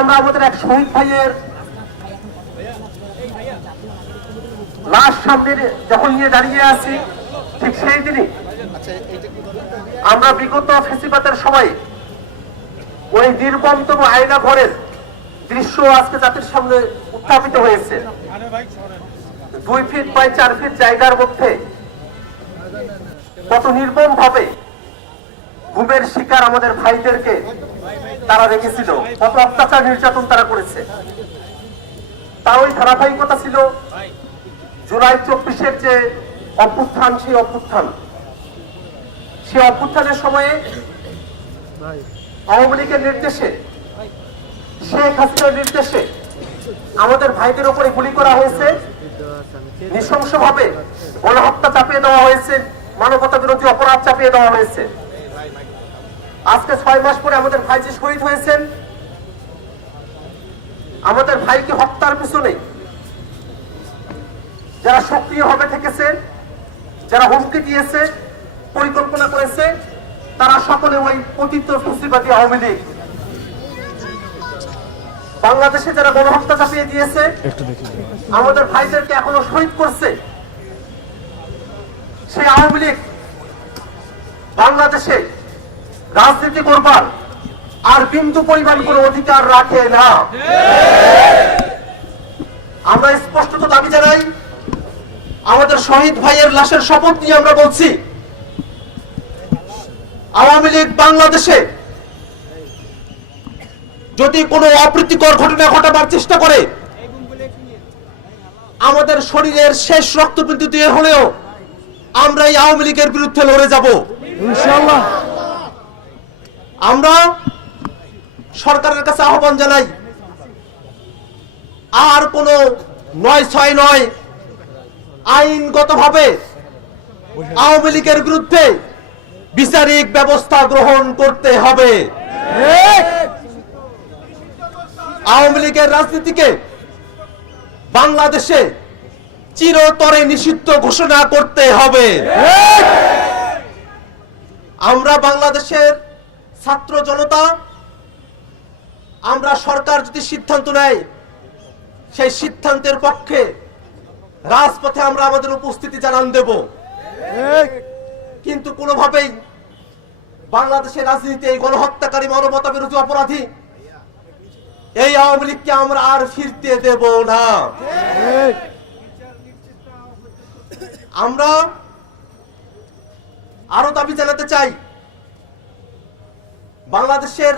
আমরা আমাদের এক শহীদ ভাইয়ের লাশ সামনে যখন নিয়ে দাঁড়িয়ে আছি, ঠিক সেই দিনই আমরা বিগত ফেসিবাদের সময় ওই নির্মমতম আয়না ঘরের দৃশ্য আজকে জাতির সামনে উত্থাপিত হয়েছে। 2 ফিট বাই 4 ফিট জায়গার মধ্যে কত নির্মম ভাবে ঘুমের শিকার আমাদের ভাইদেরকে তারা রেখেছিল, কত অত্যাচার নির্যাতন তারা করেছে। তার ওই ধারাবাহিকতা ছিল জুলাই 24-এর যে অভ্যুত্থান, সেই অভ্যুত্থানের সময়ে আওয়ামী লীগের নির্দেশে, শেখ হাসিনার নির্দেশে আমাদের ভাইদের উপরে গুলি করা হয়েছে, নৃশংসভাবে গণহত্যা চাপিয়ে দেওয়া হয়েছে, মানবতা বিরোধী অপরাধ চাপিয়ে দেওয়া হয়েছে। আজকে 6 মাস পরে আমাদের ভাই যে শহীদ হয়েছেন, আমাদের ভাইকে হত্যার পিছনে যারা সক্রিয়ভাবে থেকেছে, যারা হুমকি দিয়েছে, পরিকল্পনা করেছে, তারা সকলে ওই পতিত ফ্যাসিবাদী আওয়ামী লীগ। বাংলাদেশে যারা গণহত্যা চাপিয়ে দিয়েছে, আমাদের ভাইদেরকে এখনো শহীদ করছে, সেই আওয়ামী লীগ বাংলাদেশে রাজনীতি করবার আর বিন্দু পরিমাণ কোনো অধিকার রাখে না। আমরা স্পষ্টত দাবি জানাই, আমাদের শহীদ ভাইয়ের লাশের শপথ নিয়ে আমরা বলছি, আওয়ামী লীগ বাংলাদেশে যদি কোনো অপ্রীতিকর ঘটনা ঘটাবার চেষ্টা করে, আমাদের শরীরের শেষ রক্তবিন্দু দিয়ে হলেও আমরা এই আওয়ামী লীগের বিরুদ্ধে লড়ে যাব ইনশাআল্লাহ। আমরা সরকারের কাছে আহ্বান জানাই, আর কোনো 969 আইনগতভাবে আওয়ামী লীগের বিরুদ্ধে বিচারিক ব্যবস্থা গ্রহণ করতে হবে। আওয়ামী লীগের রাজনীতিকে বাংলাদেশে চিরতরে নিষিদ্ধ ঘোষণা করতে হবে। আমরা বাংলাদেশের ছাত্র জনতা, আমরা সরকার যদি সিদ্ধান্ত নেয়, সেই সিদ্ধান্তের পক্ষে রাজপথে আমরা আমাদের উপস্থিতি জানান দেব। কিন্তু কোনোভাবেই বাংলাদেশের রাজনীতিতে এই গণহত্যাকারী, মানবতা বিরোধী অপরাধী এই আওয়ামী লীগকে আমরা আর ফিরতে দেব না। আমরা আরো দাবি জানাতে চাই, বাংলাদেশের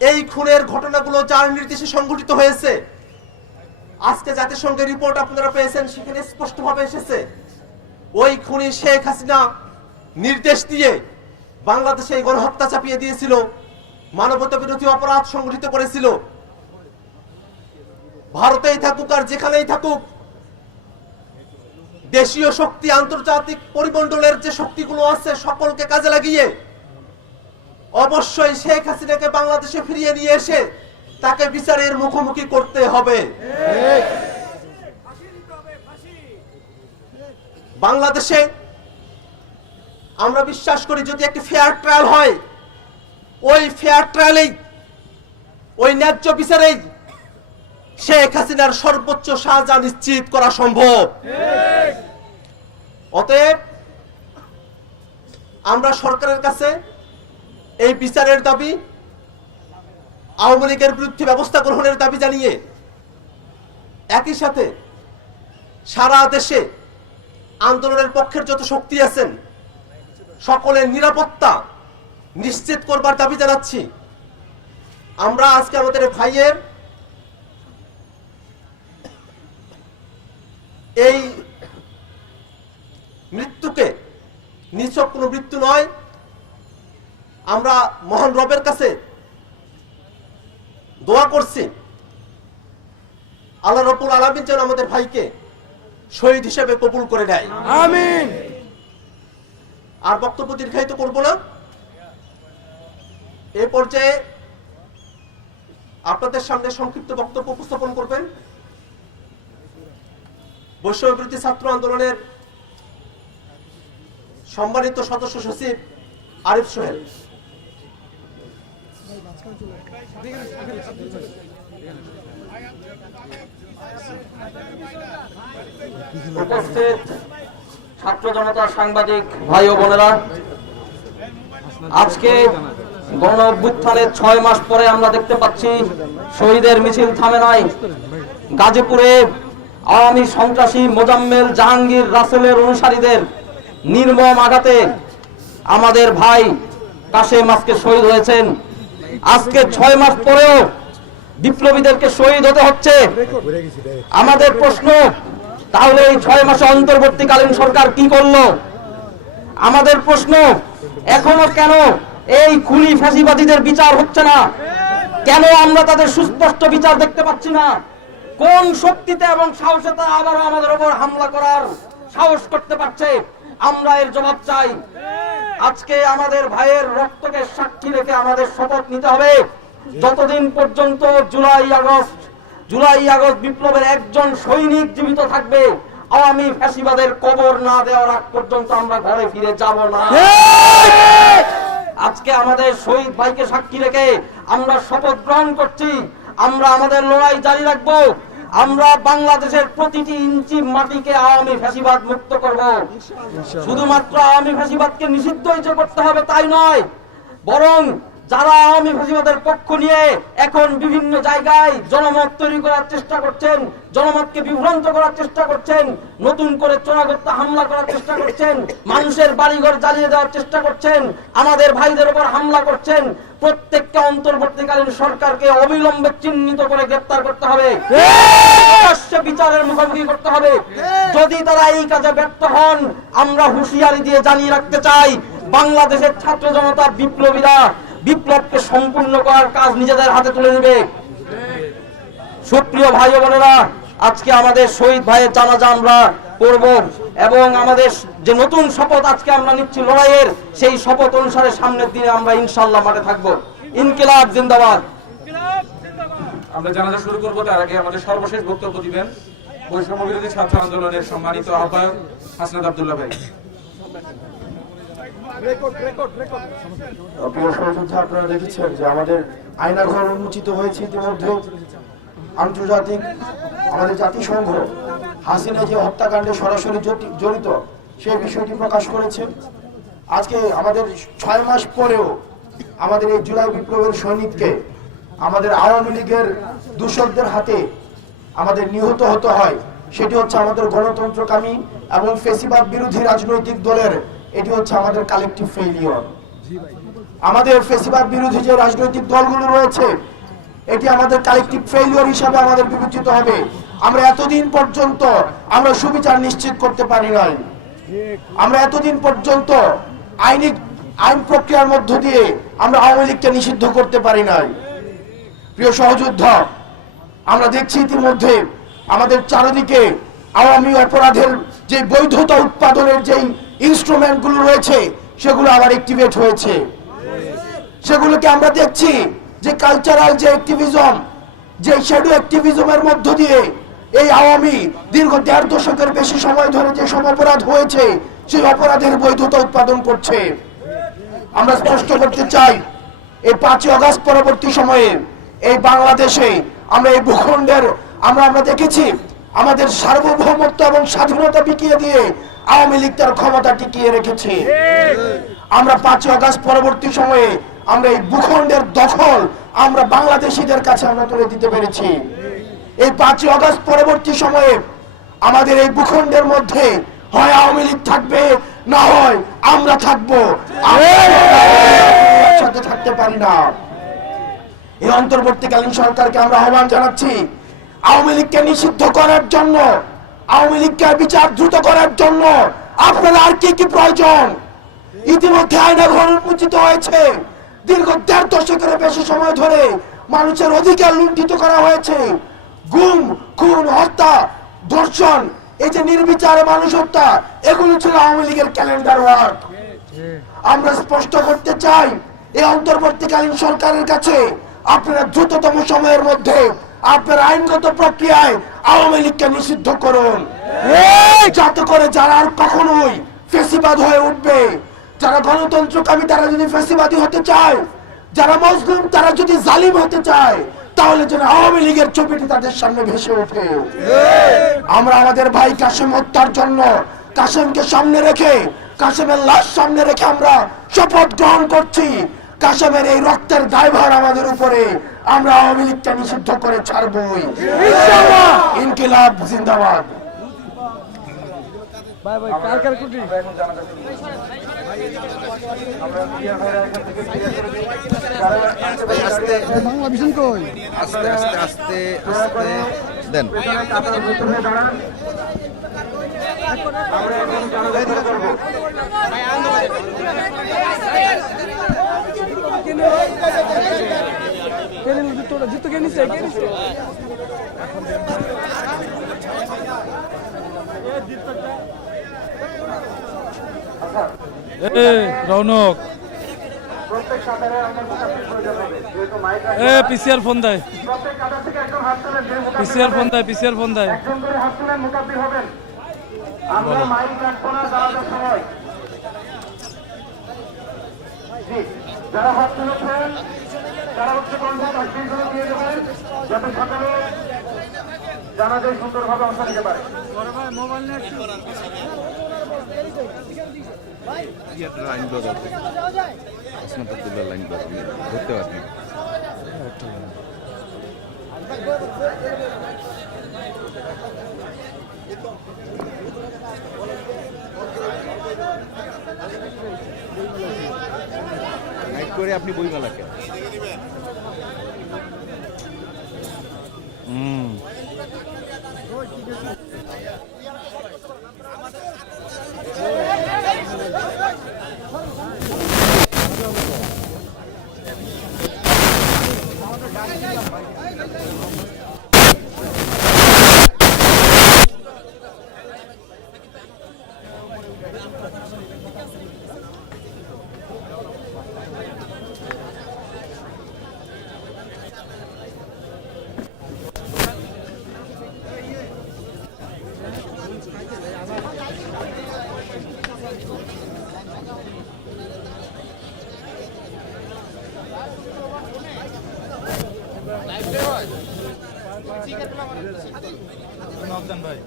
এই খুনের ঘটনাগুলো যার নির্দেশে সংঘটিত হয়েছে, আজকে জাতিসংঘের রিপোর্ট আপনারা পেয়েছেন, সেখানে স্পষ্টভাবে এসেছে ওই খুনি শেখ হাসিনা নির্দেশ দিয়ে বাংলাদেশে এই গণহত্যা চাপিয়ে দিয়েছিল, মানবতা বিরোধী অপরাধ সংঘটিত করেছিল। ভারতেই থাকুক আর যেখানেই থাকুক, দেশীয় শক্তি, আন্তর্জাতিক পরিমণ্ডলের যে শক্তিগুলো আছে, সকলকে কাজে লাগিয়ে অবশ্যই শেখ হাসিনাকে বাংলাদেশে ফিরিয়ে নিয়ে এসে তাকে বিচারের মুখোমুখি করতে হবে। বাংলাদেশে আমরা বিশ্বাস করি, যদি একটি ফেয়ার ট্রায়াল হয়, ওই ফেয়ার ট্রায়ালেই, ওই ন্যায্য বিচারেই শেখ হাসিনার সর্বোচ্চ সাজা নিশ্চিত করা সম্ভব। অতএব আমরা সরকারের কাছে এই বিচারের দাবি, আওয়ামী লীগের বিরুদ্ধে ব্যবস্থা গ্রহণের দাবি জানিয়ে একই সাথে সারা দেশে আন্দোলনের পক্ষের যত শক্তি আছেন, সকলের নিরাপত্তা নিশ্চিত করবার দাবি জানাচ্ছি। আমরা আজকে আমাদের ভাইয়ের এই মৃত্যুকে নিছক কোনো মৃত্যু নয়, আমরা মহান রবের কাছে দোয়া করছি, আল্লাহ রাব্বুল আলামিন যেন আমাদের ভাইকে শহীদ হিসেবে কবুল করে নেয়, আমিন। আর বক্তব্য দীর্ঘায়িত করব না। এই পর্যায়ে আপনাদের সামনে সংক্ষিপ্ত বক্তব্য উপস্থাপন করবেন বৈষম্য বিরোধী ছাত্র আন্দোলনের সম্মানিত সদস্য সচিব আরিফ সোহেল। উপস্থিত ছাত্র জনতা, সাংবাদিক ভাই ও বোনেরা, আজকে গণ অভ্যুত্থানের 6 মাস পরে আমরা দেখতে পাচ্ছি শহীদের মিছিল থামে নাই। গাজীপুরে আওয়ামী সন্ত্রাসী মোজাম্মেল জাহাঙ্গীর রাসেলের অনুসারীদের নির্মম আঘাতে আমাদের ভাই কাশেম আজকে শহীদ হয়েছেন। আজকে 6 মাস পরেও বিপ্লবীদেরকে শহীদ হতে হচ্ছে। আমাদের প্রশ্ন, তাহলে এই 6 মাসে অন্তর্বর্তীকালীন সরকার কি করলো? আমাদের প্রশ্ন, এখনো কেন এই খুনি ফ্যাসিবাদীদের বিচার হচ্ছে না? কেন আমরা তাদের সুস্পষ্ট বিচার দেখতে পাচ্ছি না? কোন শক্তিতে এবং সাহসে তারা আবারও আমাদের উপর হামলা করার সাহস করতে পারছে? আমরা এর জবাব চাই। আজকে আমাদের ভাইয়ের রক্তকে সাক্ষী রেখে আমাদের শপথ নিতে হবে, যতদিন পর্যন্ত জুলাই আগস্ট বিপ্লবের একজন সৈনিক জীবিত থাকবে, আওয়ামী ফ্যাসিবাদের কবর না দেওয়ার আগ পর্যন্ত আমরা ঘরে ফিরে যাব না। আজকে আমাদের শহীদ ভাইকে সাক্ষী রেখে আমরা শপথ গ্রহণ করছি, আমরা আমাদের লড়াই জারি রাখবো। আমরা বাংলাদেশের প্রতিটি ইঞ্চি মাটিকে আওয়ামী ফ্যাসিবাদ মুক্ত করব। শুধুমাত্র আওয়ামী ফ্যাসিবাদকে নিষিদ্ধই যে করতে হবে তাই নয়, বরং যারা আওয়ামী ফ্যাসিবাদের পক্ষ নিয়ে এখন বিভিন্ন জায়গায় জনমত তৈরি করার চেষ্টা করছেন, জনমতকে বিভ্রান্ত করার চেষ্টা করছেন, নতুন করে চোরাগোপ্তা হামলা করার চেষ্টা করছেন, মানুষের বাড়িঘর জ্বালিয়ে দেওয়ার চেষ্টা করছেন, আমাদের ভাইদের উপর হামলা করছেন, প্রত্যেককে অন্তর্বর্তীকালীন সরকারকে অবিলম্বে চিহ্নিত করে গ্রেফতার করতে হবে, বিচারের মুখোমুখি করতে হবে। যদি তারা এই কাজে ব্যর্থ হন, আমরা হুঁশিয়ারি দিয়ে জানিয়ে রাখতে চাই, বাংলাদেশের ছাত্র জনতা বিপ্লবীরা বিপ্লবকে সম্পূর্ণ করার কাজ নিজেদের হাতে তুলে নেবে। সুপ্রিয় ভাই বোনেরা, আজকে আমাদের শহীদ ভাইয়ের জানাজা আমরা করব এবং আমাদের যে নতুন শপথ আজকে আমরা নিচ্ছি লড়াইয়ের, সেই শপথ অনুসারে সামনের দিনে আমরা ইনশাআল্লাহ মাঠে থাকব। ইনকিলাব জিন্দাবাদ। আমরা জানাজা শুরু করব, তার আগে আমাদের সর্বশেষ বক্তব্য দিবেন বৈষম্য বিরোধী ছাত্র আন্দোলনের সম্মানিত আহ্বায়ক হাসনাত আব্দুল্লাহ ভাই। প্রিয় সহযোদ্ধা, আপনারা দেখেছেন যে আমাদের আয়নাঘর উন্মোচিত হয়েছে ইতিমধ্যে। আন্তর্জাতিক আমাদের জাতিসংঘ হাসিনা যে হত্যাকাণ্ডে সরাসরি জড়িত সেই বিষয়টি প্রকাশ করেছে। আজকে আমাদের 6 মাস পরেও আমাদের এই জুলাই বিপ্লবের সৈনিককে আমাদের আওয়ামী লীগের দূষকদের হাতে আমাদের নিহত হতে হয়, সেটি হচ্ছে আমাদের গণতন্ত্রকামী এবং ফ্যাসিবাদ বিরোধী রাজনৈতিক দলের, এটি হচ্ছে আমাদের কালেকটিভ ফেইলিওর। আমাদের ফ্যাসিবাদ বিরোধী যে রাজনৈতিক দলগুলো রয়েছে, এটি আমাদের কালেকটিভ ফেইলিওর হিসাবে আমাদের বিবেচিত হবে। আমরা এতদিন পর্যন্ত আমরা সুবিচার নিশ্চিত করতে পারি নাই, আমরা এতদিন পর্যন্ত আইন প্রক্রিয়ার মধ্য দিয়ে আমরা আওয়ামী লীগকে নিষিদ্ধ করতে পারি নাই। প্রিয় সহযোদ্ধা, আমরা দেখছি ইতিমধ্যে আমাদের চারিদিকে আওয়ামী অপরাধের যে বৈধতা উৎপাদনের যেই ইনস্ট্রুমেন্ট গুলো রয়েছে সেগুলো আবার অ্যাক্টিভেট হয়েছে। সেগুলোকে আমরা দেখছি যে কালচারাল যে অ্যাক্টিভিজম, যে শ্যাডো অ্যাক্টিভিজমের মধ্য দিয়ে এই আওয়ামী দীর্ঘ 1.5 দশকের বেশি সময় ধরে যে সব অপরাধ হয়েছে সেই অপরাধের বৈধতা উৎপাদন করছে। আমরা স্পষ্ট করতে চাই, এই 5 আগস্ট পরবর্তী সময়ে এই বাংলাদেশে আমরা এই ভূখণ্ডের আমরা দেখেছি আমাদের সার্বভৌমত্ব এবং স্বাধীনতা বিকিয়ে দিয়ে আওয়ামী লীগ তার ক্ষমতা টিকিয়ে রেখেছে। আমরা 5 আগস্ট পরবর্তী সময়ে আমরা এই ভূখণ্ডের দখল আমরা বাংলাদেশিদের কাছে আমরা তুলে দিতে পেরেছি। এই 5 আগস্ট পরবর্তী সময়ে আমাদের এই ভূখণ্ডের মধ্যে হয় আওয়ামী লীগ থাকবে, না হয় আমরা থাকবো, একসাথে থাকতে পারি না। এই অন্তর্বর্তীকালীন সরকারকে আমরা আহ্বান জানাচ্ছি, আওয়ামী লীগকে নিষিদ্ধ করার জন্য, আওয়ামী লীগকে বিচার দ্রুত করার জন্য আপনার আর কি কি প্রয়োজন? ইতিমধ্যে আয়নাঘর উন্মোচিত হয়েছে, দীর্ঘ 1.5 দশকের বেশি সময় ধরে মানুষের অধিকার লুণ্ঠিত করা হয়েছে। গুম, খুন, হত্যা, ধর্ষণ, এই যে নির্বিচারে মানুষ হত্যা, এগুলো ছিল আওয়ামী লীগের ক্যালেন্ডার ওয়ার্ক। আমরা স্পষ্ট করতে চাই, এই অন্তর্বর্তীকালীন সরকারের কাছে আপনারা দ্রুততম সময়ের মধ্যে আপনার আইনগত প্রক্রিয়ায় আওয়ামী লীগকে নিষিদ্ধ করুন, যাতে করে যারা আর কখনোই ফ্যাসিবাদ হয়ে উঠবে, যারা গণতন্ত্রকামী তারা যদি ফ্যাসিবাদী হতে চায়, যারা মুসলিম তারা যদি জালিম হতে চায়, তাহলে যেন আওয়ামী লীগের ছবিটি তাদের সামনে ভেসে ওঠে। আমরা আমাদের ভাই কাসেম হত্যার জন্য কাসেমকে সামনে রেখে, কাসেমের লাশ সামনে রেখে আমরা শপথ গ্রহণ করছি, কাসেমের এই রক্তের দায়ভার আমাদের উপরে, আমরা আওয়ামী লীগকে নিষিদ্ধ করে ছাড়বই। ইনকিলাব জিন্দাবাদ। আস্তে আস্তে আস্তে আস্তে দেন। রৌনক পিসিআর ফোন দেয়, পিসিআর ফোন দেয়, পিসিআর ফোন দেয়। যারা হাত তুলেছেন তারা হচ্ছে তসবিহগুলো দিয়ে দেবেন, যাতে সকালে জানাজায় সুন্দরভাবে অংশ নিতে পারে। লাইন ব্লক আছে, হাসনাত আব্দুল্লাহ লাইন ব্লক, আমি ধরতে পারছি না। নাইট করে আপনি বইমেলা কেন? ভাই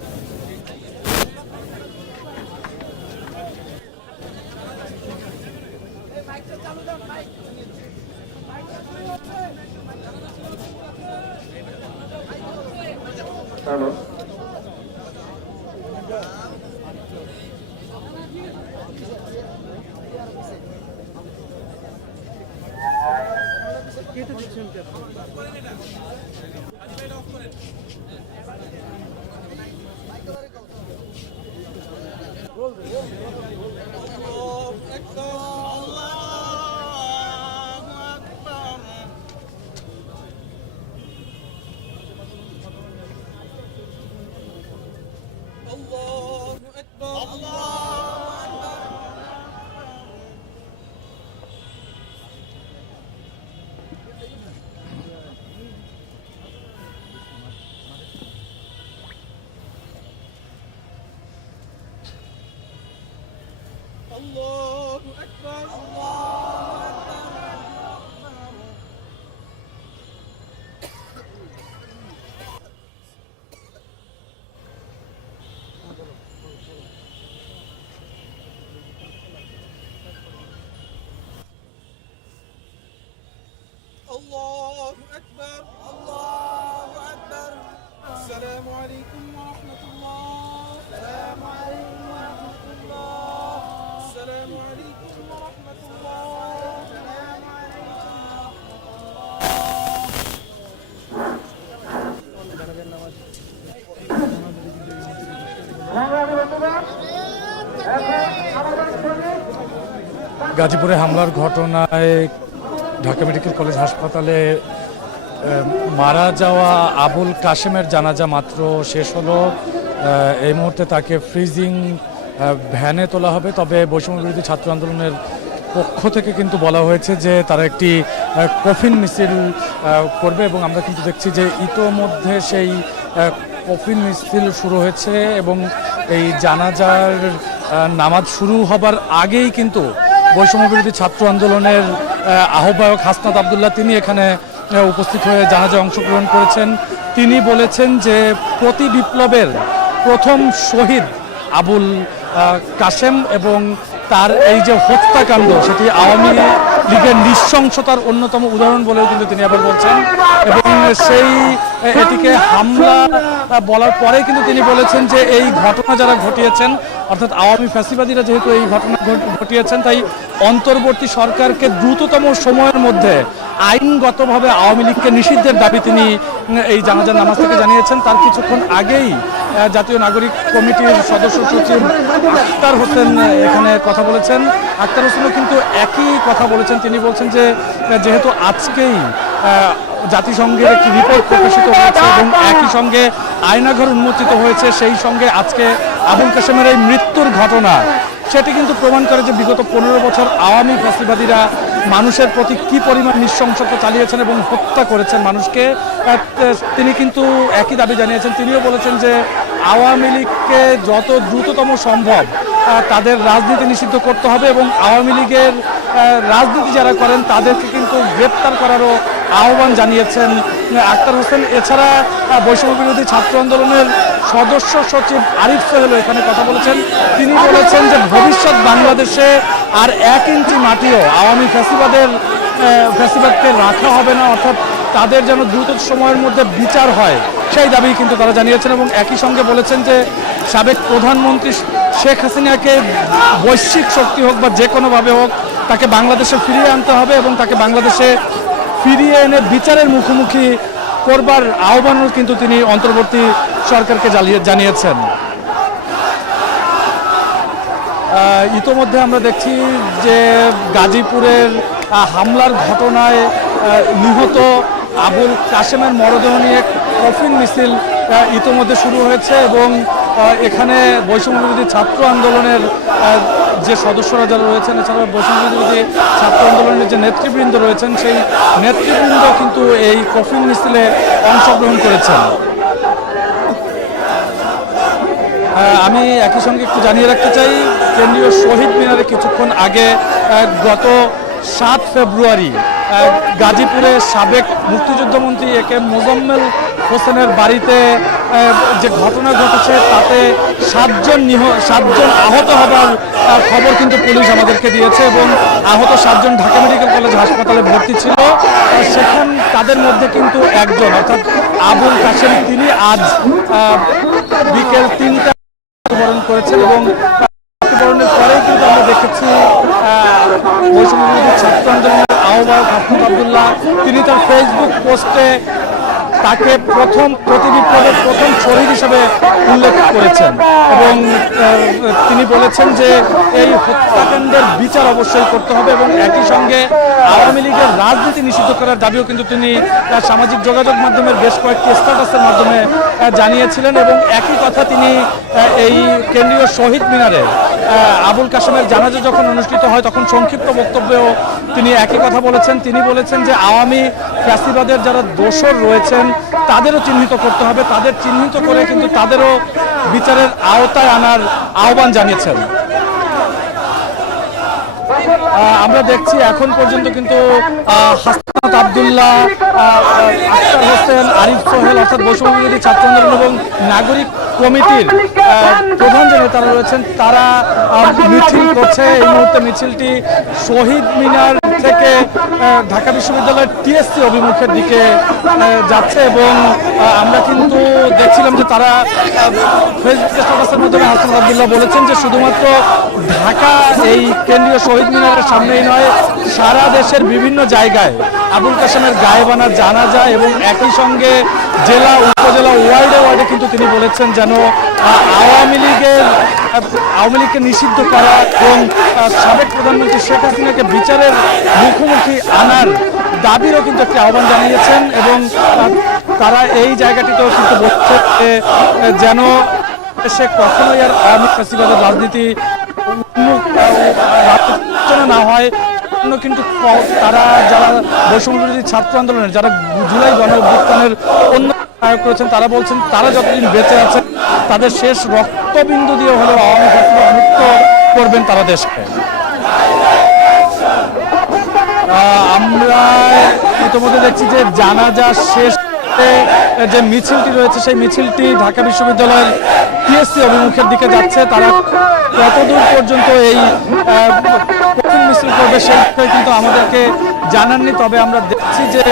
হ্যালো, الله أكبر الله أكبر السلام عليكم ورحمة الله السلام عليكم ورحمة الله السلام عليكم ورحمة الله السلام গাজীপুরে হামলার ঘটনায় ঢাকা মেডিকেল কলেজ হাসপাতালে মারা যাওয়া আবুল কাশেমের জানাজা মাত্র শেষ হলো। এই মুহূর্তে তাকে ফ্রিজিং ভ্যানে তোলা হবে। তবে বৈষম্য বিরোধী ছাত্র আন্দোলনের পক্ষ থেকে কিন্তু বলা হয়েছে যে তারা একটি কফিন মিছিল করবে এবং আমরা কিন্তু দেখছি যে ইতোমধ্যে সেই কফিন মিছিল শুরু হয়েছে এবং এই জানাজার নামাজ শুরু হবার আগেই কিন্তু বৈষম্য বিরোধী ছাত্র আন্দোলনের আহ্বায়ক হাসনাত আব্দুল্লাহ তিনি এখানে উপস্থিত হয়ে জানাজায় অংশগ্রহণ করেছেন। তিনি বলেছেন যে প্রতি বিপ্লবের প্রথম শহীদ আবুল কাশেম এবং তার এই যে হত্যাকাণ্ড সেটি আওয়ামী লীগের নৃশংসতার অন্যতম উদাহরণ বলেও কিন্তু তিনি আবার বলছেন এবং সেই এটিকে হামলা বলার পরে কিন্তু তিনি বলেছেন যে এই ঘটনা যারা ঘটিয়েছেন অর্থাৎ আওয়ামী ফ্যাসিবাদীরা যেহেতু এই ঘটনা ঘটিয়েছেন তাই অন্তর্বর্তী সরকারকে দ্রুততম সময়ের মধ্যে আইনগতভাবে আওয়ামী লীগকে নিষিদ্ধের দাবি তিনি এই জানাজার নামাজ থেকে জানিয়েছেন। তার কিছুক্ষণ আগেই জাতীয় নাগরিক কমিটির সদস্য সচিব আক্তার হোসেন এখানে কথা বলেছেন। আক্তার হোসেনও কিন্তু একই কথা বলেছেন। তিনি বলছেন যে যেহেতু আজকেই জাতিসংঘের একটি রিপোর্ট প্রকাশিত হয়েছে এবং একই সঙ্গে আয়নাঘর উন্মোচিত হয়েছে, সেই সঙ্গে আজকে আবুল কাশেমের এই মৃত্যুর ঘটনা সেটি কিন্তু প্রমাণ করে যে বিগত 15 বছর আওয়ামী ফ্যাসিবাদীরা মানুষের প্রতি কি পরিমাণ নৃশংসতা চালিয়েছেন এবং হত্যা করেছেন মানুষকে। তিনি কিন্তু একই দাবি জানিয়েছেন। তিনিও বলেছেন যে আওয়ামী লীগকে যত দ্রুততম সম্ভব তাদের রাজনীতি নিষিদ্ধ করতে হবে এবং আওয়ামী লীগের রাজনীতি যারা করেন তাদেরকে কিন্তু গ্রেপ্তার করারও আহ্বান জানিয়েছেন আক্তার হোসেন। এছাড়া বৈষম্য বিরোধী ছাত্র আন্দোলনের সদস্য সচিব আরিফ সোহেল এখানে কথা বলেছেন। তিনি বলেছেন যে ভবিষ্যৎ বাংলাদেশে আর 1 ইঞ্চি মাটিও আওয়ামী ফ্যাসিবাদকে রাখা হবে না, অর্থাৎ তাদের যেন দ্রুত সময়ের মধ্যে বিচার হয় সেই দাবি কিন্তু তারা জানিয়েছেন এবং একই সঙ্গে বলেছেন যে সাবেক প্রধানমন্ত্রী শেখ হাসিনাকে বৈশ্বিক শক্তি হোক বা যে কোনোভাবে হোক তাকে বাংলাদেশে ফিরিয়ে আনতে হবে এবং তাকে বাংলাদেশে ফিরিয়ে এনে বিচারের মুখোমুখি করবার আহ্বানও কিন্তু তিনি অন্তর্বর্তী সরকারকে জানিয়েছেন। ইতোমধ্যে আমরা দেখছি যে গাজীপুরের হামলার ঘটনায় নিহত আবুল কাশেমের মরদেহ নিয়ে কফিন মিছিল ইতোমধ্যে শুরু হয়েছে এবং এখানে বৈষম্য বিরোধী ছাত্র আন্দোলনের যে সদস্যরা যারা রয়েছেন এছাড়া বৈষম্য বিরোধী ছাত্র আন্দোলনের যে নেতৃবৃন্দ রয়েছেন সেই নেতৃবৃন্দ কিন্তু এই কফিন মিছিলে অংশগ্রহণ করেছেন। আমি একই সঙ্গে একটু জানিয়ে রাখতে চাই কেন্দ্রীয় শহীদ মিনারে কিছুক্ষণ আগে গত 7 ফেব্রুয়ারি গাজীপুরে সাবেক মুক্তিযুদ্ধমন্ত্রী একে মোজাম্মেল হোসেনের বাড়িতে যে ঘটনা ঘটেছে তাতে 7 জন আহত হবার খবর কিন্তু পুলিশ আমাদেরকে দিয়েছে এবং আহত 7 জন ঢাকা মেডিকেল কলেজ হাসপাতালে ভর্তি ছিল। সেখান তাদের মধ্যে কিন্তু একজন অর্থাৎ আবুল কাশেম তিনি আজ বিকেল 3টায় মৃত্যুবরণ করেছেন এবং মৃত্যুবরণের পরেই কিন্তু আমরা দেখেছি বৈষম্য বিরোধী ছাত্র আন্দোলনের আহ্বায়ক হাসনাত আব্দুল্লাহ তিনি তার ফেসবুক পোস্টে তাকে প্রতি বিপ্লবের প্রথম শহীদ হিসেবে উল্লেখ করেছেন এবং তিনি বলেছেন যে এই হত্যাকাণ্ডের বিচার অবশ্যই করতে হবে এবং একই সঙ্গে আওয়ামী লীগের রাজনীতি নিষিদ্ধ করার দাবিও কিন্তু তিনি সামাজিক যোগাযোগ মাধ্যমের বেশ কয়েকটি স্ট্যাটাসের মাধ্যমে জানিয়েছিলেন এবং একই কথা তিনি এই কেন্দ্রীয় শহীদ মিনারে আবুল কাশেমের জানাজা যখন অনুষ্ঠিত হয় তখন সংক্ষিপ্ত বক্তব্যেও তিনি একই কথা বলেছেন। তিনি বলেছেন যে আওয়ামী ফ্যাসিবাদের যারা দোষর রয়েছেন তাদেরও চিহ্নিত করতে হবে, তাদের চিহ্নিত করে কিন্তু তাদেরও বিচারের আওতায় আনার আহ্বান জানিয়েছেন। আমরা দেখছি এখন পর্যন্ত কিন্তু হাসনাত আব্দুল্লাহ, আক্তার হোসেন, আরিফ সোহেল অর্থাৎ বৈষম্য বিরোধী ছাত্র আন্দোলন এবং নাগরিক কমিটির প্রধান যে নেতারা রয়েছেন তারা মিছিল করছে। এই মুহূর্তে মিছিলটি শহীদ মিনার থেকে ঢাকা বিশ্ববিদ্যালয়ের টিএসসি অভিমুখের দিকে যাচ্ছে এবং আমরা কিন্তু দেখছিলাম যে তারা ফেসবুক স্ট্যাটাসের মাধ্যমে হাসনাত আব্দুল্লাহ বলেছেন যে শুধুমাত্র ঢাকা এই কেন্দ্রীয় শহীদ মিনারের সামনেই নয় সারা দেশের বিভিন্ন জায়গায় আবুল কাশেমের গায়েবানা জানাজা এবং একই সঙ্গে জেলা উপজেলা ওয়ার্ডে কিন্তু তিনি বলেছেন যেন আওয়ামী লীগকে নিষিদ্ধ করা এবং সাবেক প্রধানমন্ত্রী শেখ হাসিনাকে বিচারের মুখোমুখি আনার দাবিরও কিন্তু একটি আহ্বান জানিয়েছেন এবং তারা এই জায়গাটিতেও কিন্তু বলছে যেন সে কখনোই আর আওয়ামী ফ্যাসিবাদের রাজনীতি না হয় কিন্তু তারা যারা বৈষম্য বিরোধী ছাত্র আন্দোলনের যারা জুলাই গণ অভ্যুত্থানের অন্য নায়ক করেছেন তারা বলছেন তারা যতদিন বেঁচে আছেন তাদের শেষ রক্তবিন্দু দিয়ে হলেও আওয়ামী ফ্যাসিবাদ মুক্ত করবেন তারা দেশকে। আমরা ইতিমধ্যে দেখছি যে জানাজা শেষ যে মিছিলটি রয়েছে সেই মিছিলটি ঢাকা বিশ্ববিদ্যালয়ের টিএসসি অভিমুখের দিকে যাচ্ছে। তারা কতদূর পর্যন্ত এই কঠিন মিছিল করবে সেই বিষয়ে কিন্তু আমাদেরকে জানাননি। তবে আমরা দেখছি যে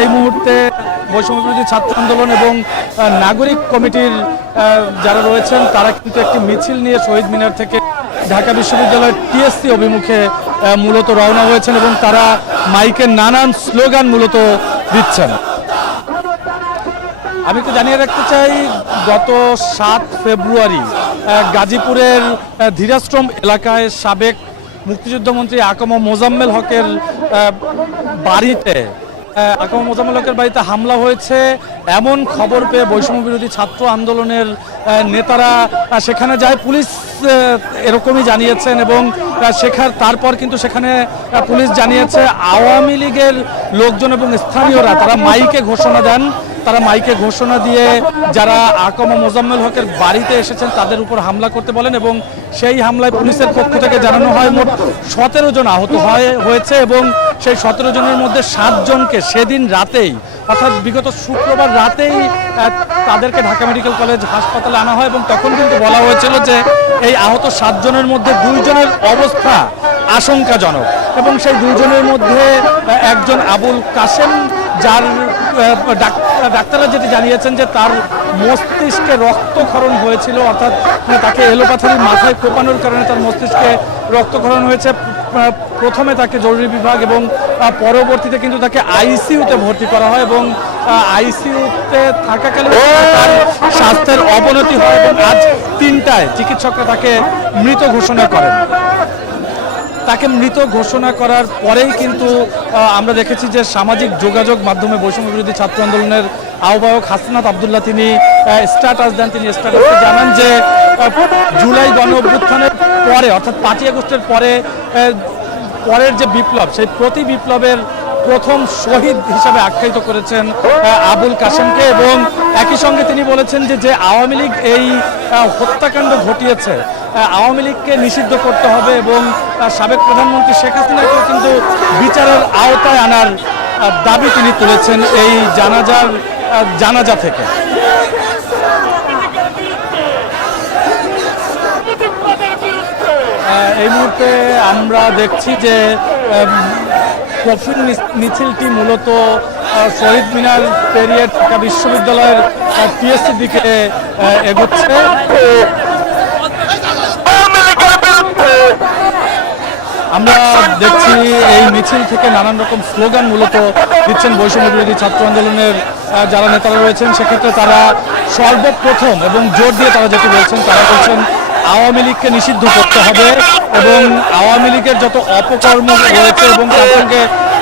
এই মুহূর্তে বৈষম্যবিরোধী ছাত্র আন্দোলন এবং নাগরিক কমিটির যারা রয়েছেন তারা কিন্তু একটি মিছিল নিয়ে শহীদ মিনার থেকে ঢাকা বিশ্ববিদ্যালয়ের টিএসসি অভিমুখে মূলত রওনা হয়েছেন এবং তারা মাইকে নানান স্লোগান মূলত দিচ্ছেন। আমি একটু জানিয়ে রাখতে চাই, গত 7 ফেব্রুয়ারি গাজীপুরের ধীরাশ্রম এলাকায় সাবেক মুক্তিযুদ্ধমন্ত্রী আকম মোজাম্মেল হকের বাড়িতে হামলা হয়েছে এমন খবর পেয়ে বৈষম্যবিরোধী ছাত্র আন্দোলনের নেতারা সেখানে যায়। পুলিশ এরকমই জানিয়েছেন এবং তারপর কিন্তু সেখানে পুলিশ জানিয়েছে আওয়ামী লীগের লোকজন এবং স্থানীয়রা তারা মাইকে ঘোষণা দেন। তারা মাইকে ঘোষণা দিয়ে যারা আকম মোজাম্মেল হকের বাড়িতে এসেছেন তাদের উপর হামলা করতে বলেন এবং সেই হামলায় পুলিশের পক্ষ থেকে জানানো হয় মোট 17 জন আহত হয়েছে এবং সেই 17 জনের মধ্যে 7 জনকে সেদিন রাতেই অর্থাৎ বিগত শুক্রবার রাতেই তাদেরকে ঢাকা মেডিকেল কলেজ হাসপাতালে আনা হয় এবং তখন কিন্তু বলা হয়েছিল যে এই আহত 7 জনের মধ্যে 2 জনের অবস্থা আশঙ্কাজনক এবং সেই 2 জনের মধ্যে একজন আবুল কাশেম, যার ডাক্তাররা যেটি জানিয়েছেন যে তার মস্তিষ্কে রক্তক্ষরণ হয়েছিল, অর্থাৎ তাকে এলোপাথারি মাথায় কোপানোর কারণে তার মস্তিষ্কে রক্তক্ষরণ হয়েছে। প্রথমে তাকে জরুরি বিভাগ এবং পরবর্তীতে কিন্তু তাকে আইসিইউতে ভর্তি করা হয় এবং আইসিইউতে থাকাকালীন তার স্বাস্থ্যের অবনতি হয় এবং আজ 3টায় চিকিৎসকরা তাকে মৃত ঘোষণা করেন। তাকে মৃত ঘোষণা করার পরেই কিন্তু আমরা দেখেছি যে সামাজিক যোগাযোগ মাধ্যমে বৈষম্যবিরোধী ছাত্র আন্দোলনের আহ্বায়ক হাসনাত আব্দুল্লাহ তিনি স্ট্যাটাস দেন। তিনি স্ট্যাটাসে জানান যে জুলাই গণ অভ্যুত্থানের পরে অর্থাৎ 5ই আগস্টের পরের যে বিপ্লব সেই প্রতি বিপ্লবের প্রথম শহীদ হিসাবে আখ্যায়িত করেছেন আবুল কাশেমকে এবং একই সঙ্গে তিনি বলেছেন যে আওয়ামী লীগ এই হত্যাকাণ্ড ঘটিয়েছে আওয়ামী লীগকে নিষিদ্ধ করতে হবে এবং সাবেক প্রধানমন্ত্রী শেখ হাসিনাকে কিন্তু বিচারের আওতায় আনার দাবি তিনি তুলেছেন এই জানাজা থেকে। এই মুহূর্তে আমরা দেখছি যে কফিন মিছিলটি মূলত শহীদ মিনার পেরিয়ে ঢাকা বিশ্ববিদ্যালয়ের টিএসসির দিকে এগোচ্ছে। আমরা দেখছি এই মিছিল থেকে নানান রকম স্লোগান মূলত দিচ্ছেন বৈষম্যবিরোধী ছাত্র আন্দোলনের যারা নেতারা রয়েছেন। সেক্ষেত্রে তারা সর্বপ্রথম এবং জোর দিয়ে তারা যেটি বলছেন তারা বলছেন আওয়ামী লীগকে নিষিদ্ধ করতে হবে এবং আওয়ামী লীগের যত অপকর্ম রয়েছে এবং তার সঙ্গে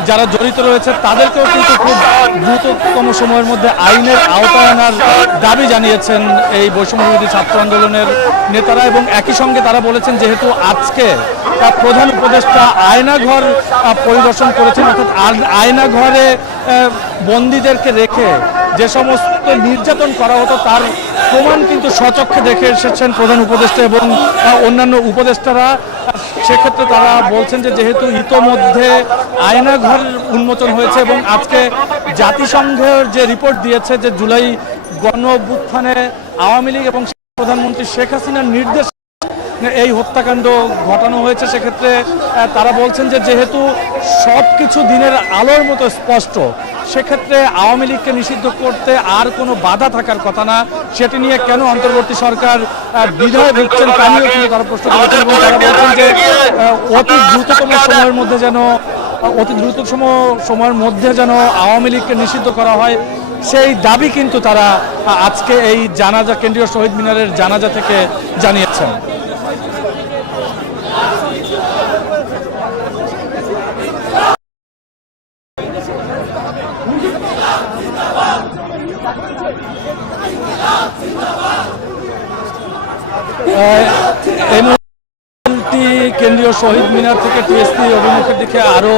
যারা জড়িত রয়েছে তাদেরকেও কিন্তু খুব দ্রুততম সময়ের মধ্যে আইনের আওতায় আনার দাবি জানিয়েছেন এই বৈষম্যবিরোধী ছাত্র আন্দোলনের নেতারা এবং একই সঙ্গে তারা বলেছেন যেহেতু আজকে প্রধান উপদেষ্টা আয়নাঘর পরিদর্শন করেছেন অর্থাৎ আয়নাঘরে বন্দীদেরকে রেখে যে সমস্ত নির্যাতন করা হতো তার প্রমাণ কিন্তু স্বচক্ষে দেখে এসেছেন প্রধান উপদেষ্টা এবং অন্যান্য উপদেষ্টারা। সেক্ষেত্রে তারা বলছেন যে যেহেতু ইতোমধ্যে আয়নাঘর উন্মোচন হয়েছে এবং আজকে জাতিসংঘের যে রিপোর্ট দিয়েছে যে জুলাই গণ অভ্যুত্থানে আওয়ামী লীগ এবং প্রধানমন্ত্রী শেখ হাসিনার নির্দেশ এই হত্যাকাণ্ড ঘটানো হয়েছে, সেক্ষেত্রে তারা বলছেন যে যেহেতু সব কিছু দিনের আলোর মতো স্পষ্ট সেক্ষেত্রে আওয়ামী লীগকে নিষিদ্ধ করতে আর কোনো বাধা থাকার কথা না। সেটি নিয়ে কেন অন্তর্বর্তী সরকার দ্বিধায় ভুগছেন তা নিয়েও কিন্তু তারা প্রশ্ন করেছেন এবং তারা বলছেন যে অতি দ্রুততম সময়ের মধ্যে যেন আওয়ামী লীগকে নিষিদ্ধ করা হয় সেই দাবি কিন্তু তারা আজকে এই জানাজা কেন্দ্রীয় শহীদ মিনারের জানাজা থেকে জানিয়েছেন। এই মুহূর্তে কেন্দ্রীয় শহীদ মিনার থেকে টিএসসি অভিমুখের দিকে আরো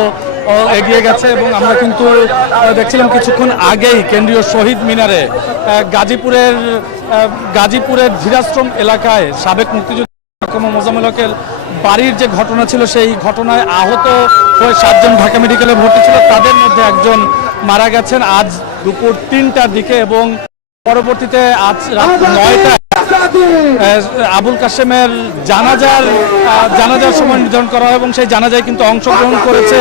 এগিয়ে গেছে এবং আমরা কিন্তু দেখছিলাম কিছুক্ষণ আগেই কেন্দ্রীয় শহীদ মিনারে গাজীপুরের ধীরাশ্রম এলাকায় সাবেক মুক্তিযোদ্ধা আকম মোজাম্মেল হকের বাড়ির যে ঘটনা ছিল সেই ঘটনায় আহত হয়ে 7 জন ঢাকা মেডিকেলে ভর্তি ছিল, তাদের মধ্যে একজন মারা গেছেন আজ দুপুর 3টার দিকে এবং পরবর্তীতে আজ রাত 9টায় আবুল কাশেমের জানাজার সময় নির্ধারণ করা হয় এবং সেই জানাজায় কিন্তু অংশগ্রহণ করেছে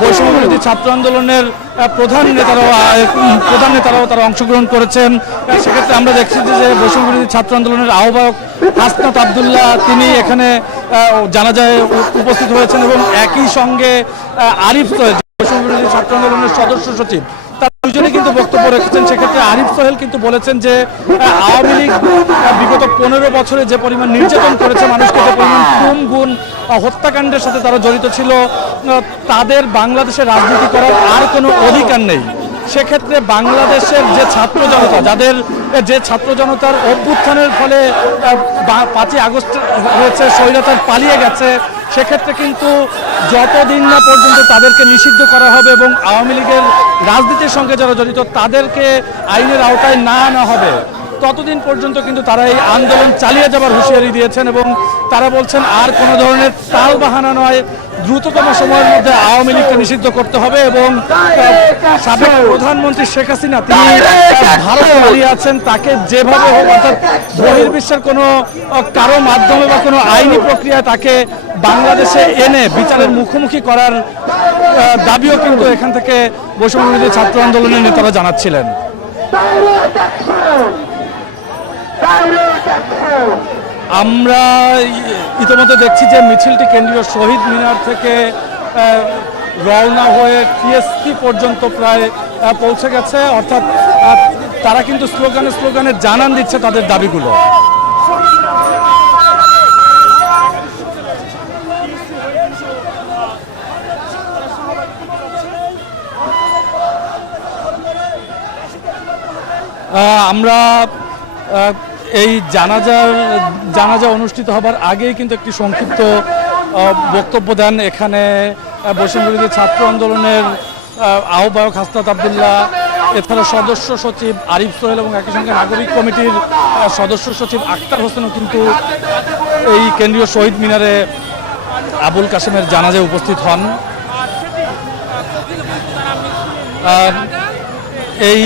বৈষম্য বিরোধী ছাত্র আন্দোলনের প্রধান নেতারাও তারা অংশগ্রহণ করেছেন। সেক্ষেত্রে আমরা দেখছি যে বৈষম্য বিরোধী ছাত্র আন্দোলনের আহ্বায়ক হাসনাত আব্দুল্লাহ তিনি এখানে জানাজায় উপস্থিত হয়েছেন এবং একই সঙ্গে আরিফ সোহেল বৈষম্য বিরোধী ছাত্র আন্দোলনের সদস্য সচিব তারা দুজনে কিন্তু বক্তব্য রেখেছেন। সেক্ষেত্রে আরিফ সোহেল কিন্তু বলেছেন যে আওয়ামী লীগ বিগত 15 বছরে যে পরিমাণ নির্যাতন করেছে মানুষকে, যে পরিমাণ খুন গুণ হত্যাকাণ্ডের সাথে তারা জড়িত ছিল, তাদের বাংলাদেশে রাজনীতি করার আর কোনো অধিকার নেই। সেক্ষেত্রে বাংলাদেশের যে ছাত্র জনতা, যাদের যে ছাত্র জনতার অভ্যুত্থানের ফলে 5ই আগস্ট হয়েছে, স্বৈরাচার পালিয়ে গেছে, সেক্ষেত্রে কিন্তু যতদিন না পর্যন্ত তাদেরকে নিষিদ্ধ করা হবে এবং আওয়ামী লীগের রাজনীতির সঙ্গে যারা জড়িত তাদেরকে আইনের আওতায় না আনা হবে, ততদিন পর্যন্ত কিন্তু তারা এই আন্দোলন চালিয়ে যাবার হুঁশিয়ারি দিয়েছেন এবং তারা বলছেন আর কোনো ধরনের তাল বাহানা নয়, দ্রুততম সময়ের মধ্যে আওয়ামী লীগকে নিষিদ্ধ করতে হবে এবং সাবেক প্রধানমন্ত্রী শেখ হাসিনা তিনি ভারতে পালিয়ে আছেন, তাকে যেভাবে হোক অর্থাৎ বহির্বিশ্বের কোনো কারো মাধ্যমে বা কোনো আইনি প্রক্রিয়ায় তাকে বাংলাদেশে এনে বিচারের মুখোমুখি করার দাবিও কিন্তু এখান থেকে বৈষম্য বিরোধী ছাত্র আন্দোলনের নেতারা জানাচ্ছিলেন। আমরা ইতিমধ্যে দেখছি যে মিছিলটি কেন্দ্রীয় শহীদ মিনার থেকে রওনা হয়ে টিএসসি পর্যন্ত প্রায় পৌঁছে গেছে, অর্থাৎ তারা কিন্তু স্লোগানে জানান দিচ্ছে তাদের দাবিগুলো। আমরা এই জানাজা অনুষ্ঠিত হবার আগেই কিন্তু একটি সংক্ষিপ্ত বক্তব্য দেন এখানে বৈষম্য বিরোধী ছাত্র আন্দোলনের আহ্বায়ক হাসনাত আব্দুল্লাহ, এছাড়া সদস্য সচিব আরিফ সোহেল এবং একই সঙ্গে নাগরিক কমিটির সদস্য সচিব আক্তার হোসেনও কিন্তু এই কেন্দ্রীয় শহীদ মিনারে আবুল কাশেমের জানাজায় উপস্থিত হন। এই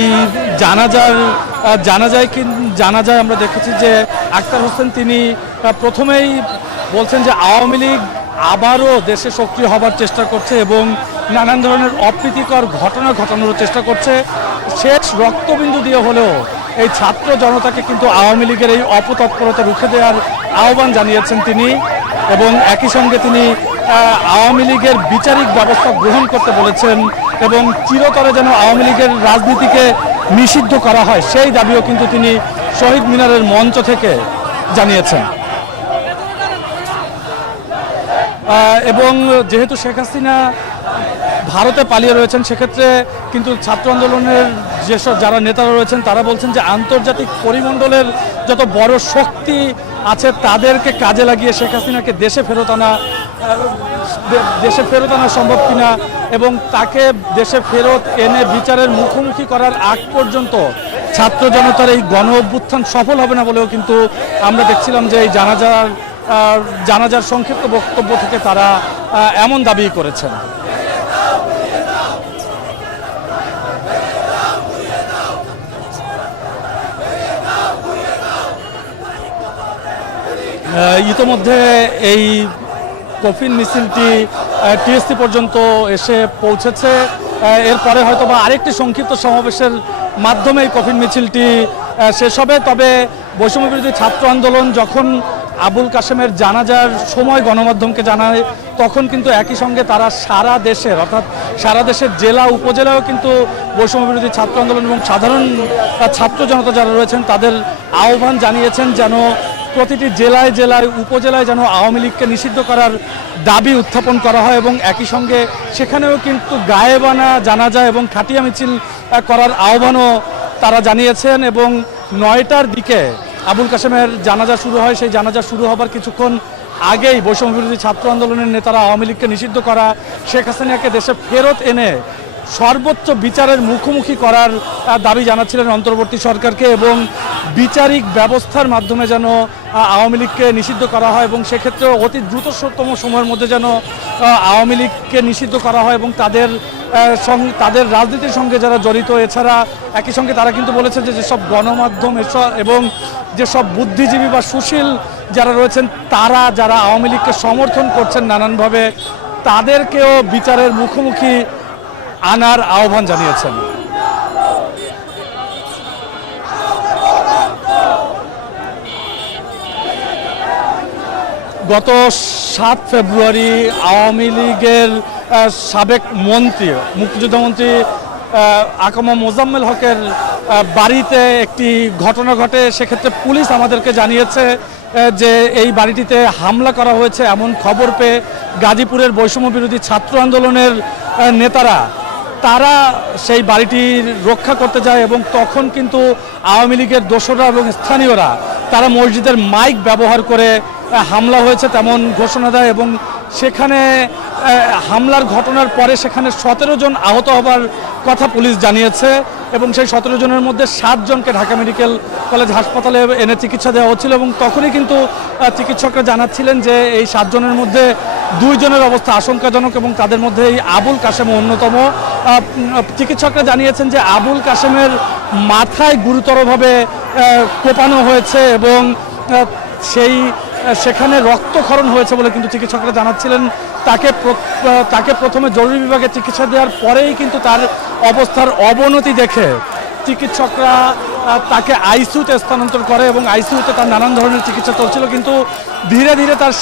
জানাজায় আমরা দেখেছি যে আক্তার হোসেন তিনি প্রথমেই বলছেন যে আওয়ামী লীগ আবারও দেশে সক্রিয় হবার চেষ্টা করছে এবং নানান ধরনের অপ্রীতিকর ঘটনা ঘটানোর চেষ্টা করছে। শেষ রক্তবিন্দু দিয়ে হলেও এই ছাত্র জনতাকে কিন্তু আওয়ামী লীগের এই অপতৎপরতা রুখে দেওয়ার আহ্বান জানিয়েছেন তিনি এবং একই সঙ্গে তিনি আওয়ামী লীগের বিচারিক ব্যবস্থা গ্রহণ করতে বলেছেন এবং চিরতরে যেন আওয়ামী লীগের রাজনীতিকে নিষিদ্ধ করা হয় সেই দাবিও কিন্তু তিনি শহীদ মিনারের মঞ্চ থেকে জানিয়েছেন। এবং যেহেতু শেখ হাসিনা ভারতে পালিয়ে রয়েছেন, সেক্ষেত্রে কিন্তু ছাত্র আন্দোলনের যেসব যারা নেতারা রয়েছেন তারা বলছেন যে আন্তর্জাতিক পরিমণ্ডলের যত বড় শক্তি আছে তাদেরকে কাজে লাগিয়ে শেখ হাসিনাকে দেশে ফেরত আনা সম্ভব কিনা এবং তাকে দেশে ফেরত এনে বিচারের মুখোমুখি করার আগ পর্যন্ত ছাত্র জনতার এই গণ অভ্যুত্থান সফল হবে না বলেও কিন্তু আমরা দেখছিলাম যে এই জানাজার সংক্ষিপ্ত বক্তব্য থেকে তারা এমন দাবি করেছেন। ইতোমধ্যে এই কফিন মিছিলটি টিএসসি পর্যন্ত এসে পৌঁছেছে, এরপরে হয়তো বা আরেকটি সংক্ষিপ্ত সমাবেশের মাধ্যমে এই কফিন মিছিলটি শেষ হবে। তবে বৈষম্য বিরোধী ছাত্র আন্দোলন যখন আবুল কাশেমের জানাজার সময় গণমাধ্যমকে জানায় তখন কিন্তু একই সঙ্গে তারা সারা দেশের জেলা উপজেলায়ও কিন্তু বৈষম্য বিরোধী ছাত্র আন্দোলন এবং সাধারণ ছাত্র জনতা যারা রয়েছেন তাদের আহ্বান জানিয়েছেন যেন প্রতিটি জেলায় উপজেলায় যেন আওয়ামী লীগকে নিষিদ্ধ করার দাবি উত্থাপন করা হয় এবং একই সঙ্গে সেখানেও কিন্তু গায়েবানা জানাজা এবং খাটিয়া মিছিল করার আহ্বানও তারা জানিয়েছেন। এবং 9টার দিকে আবুল কাশেমের জানাজা শুরু হয়, সেই জানাজা শুরু হবার কিছুক্ষণ আগেই বৈষম্য বিরোধী ছাত্র আন্দোলনের নেতারা আওয়ামী লীগকে নিষিদ্ধ করা, শেখ হাসিনাকে দেশে ফেরত এনে সর্বোচ্চ বিচারের মুখোমুখি করার দাবি জানাচ্ছিলেন অন্তর্বর্তী সরকারকে, এবং বিচারিক ব্যবস্থার মাধ্যমে যেন আওয়ামী লীগকে নিষিদ্ধ করা হয়, এবং সেক্ষেত্রে অতি দ্রুততম সময়ের মধ্যে যেন আওয়ামী লীগকে নিষিদ্ধ করা হয় এবং তাদের রাজনীতির সঙ্গে যারা জড়িত, এছাড়া একই সঙ্গে তারা কিন্তু বলেছে যে যেসব গণমাধ্যম এবং যেসব বুদ্ধিজীবী বা সুশীল যারা রয়েছেন, তারা যারা আওয়ামী লীগকে সমর্থন করছেন নানানভাবে, তাদেরকেও বিচারের মুখোমুখি আনার আহ্বান জানিয়েছেন। গত 7 ফেব্রুয়ারি আওয়ামী লীগের সাবেক মন্ত্রী, মুক্তিযোদ্ধা মন্ত্রী আকম মোজাম্মেল হকের বাড়িতে একটি ঘটনা ঘটে। সেক্ষেত্রে পুলিশ আমাদেরকে জানিয়েছে যে এই বাড়িটিতে হামলা করা হয়েছে এমন খবর পেয়ে গাজীপুরের বৈষম্য বিরোধী ছাত্র আন্দোলনের নেতারা তারা সেই বাড়িটির রক্ষা করতে যায়, এবং তখন কিন্তু আওয়ামী লীগের দোসররা এবং স্থানীয়রা তারা মসজিদের মাইক ব্যবহার করে হামলা হয়েছে তেমন ঘোষণা দেয়, এবং সেখানে হামলার ঘটনার পরে সেখানে 17 জন আহত হবার কথা পুলিশ জানিয়েছে, এবং সেই 17 জনের মধ্যে 7 জনকে ঢাকা মেডিকেল কলেজ হাসপাতালে এনে চিকিৎসা দেওয়া হচ্ছিল, এবং তখনই কিন্তু চিকিৎসকরা জানাচ্ছিলেন যে এই 7 জনের মধ্যে 2 জনের অবস্থা আশঙ্কাজনক, এবং তাদের মধ্যে এই আবুল কাশেম অন্যতম। চিকিৎসকরা জানিয়েছেন যে আবুল কাশেমের মাথায় গুরুতরভাবে কোপানো হয়েছে, এবং সেখানে রক্তক্ষরণ হয়েছে বলে কিন্তু চিকিৎসকরা জানাচ্ছিলেন। তাকে প্রথমে জরুরি বিভাগে চিকিৎসা দেওয়ার পরেই কিন্তু তার অবস্থার অবনতি দেখে চিকিৎসকরা তাকে আইসিইউতে স্থানান্তর করে, এবং আইসিইউতে তার নানান ধরনের চিকিৎসা চলছিল, কিন্তু ধীরে ধীরে তার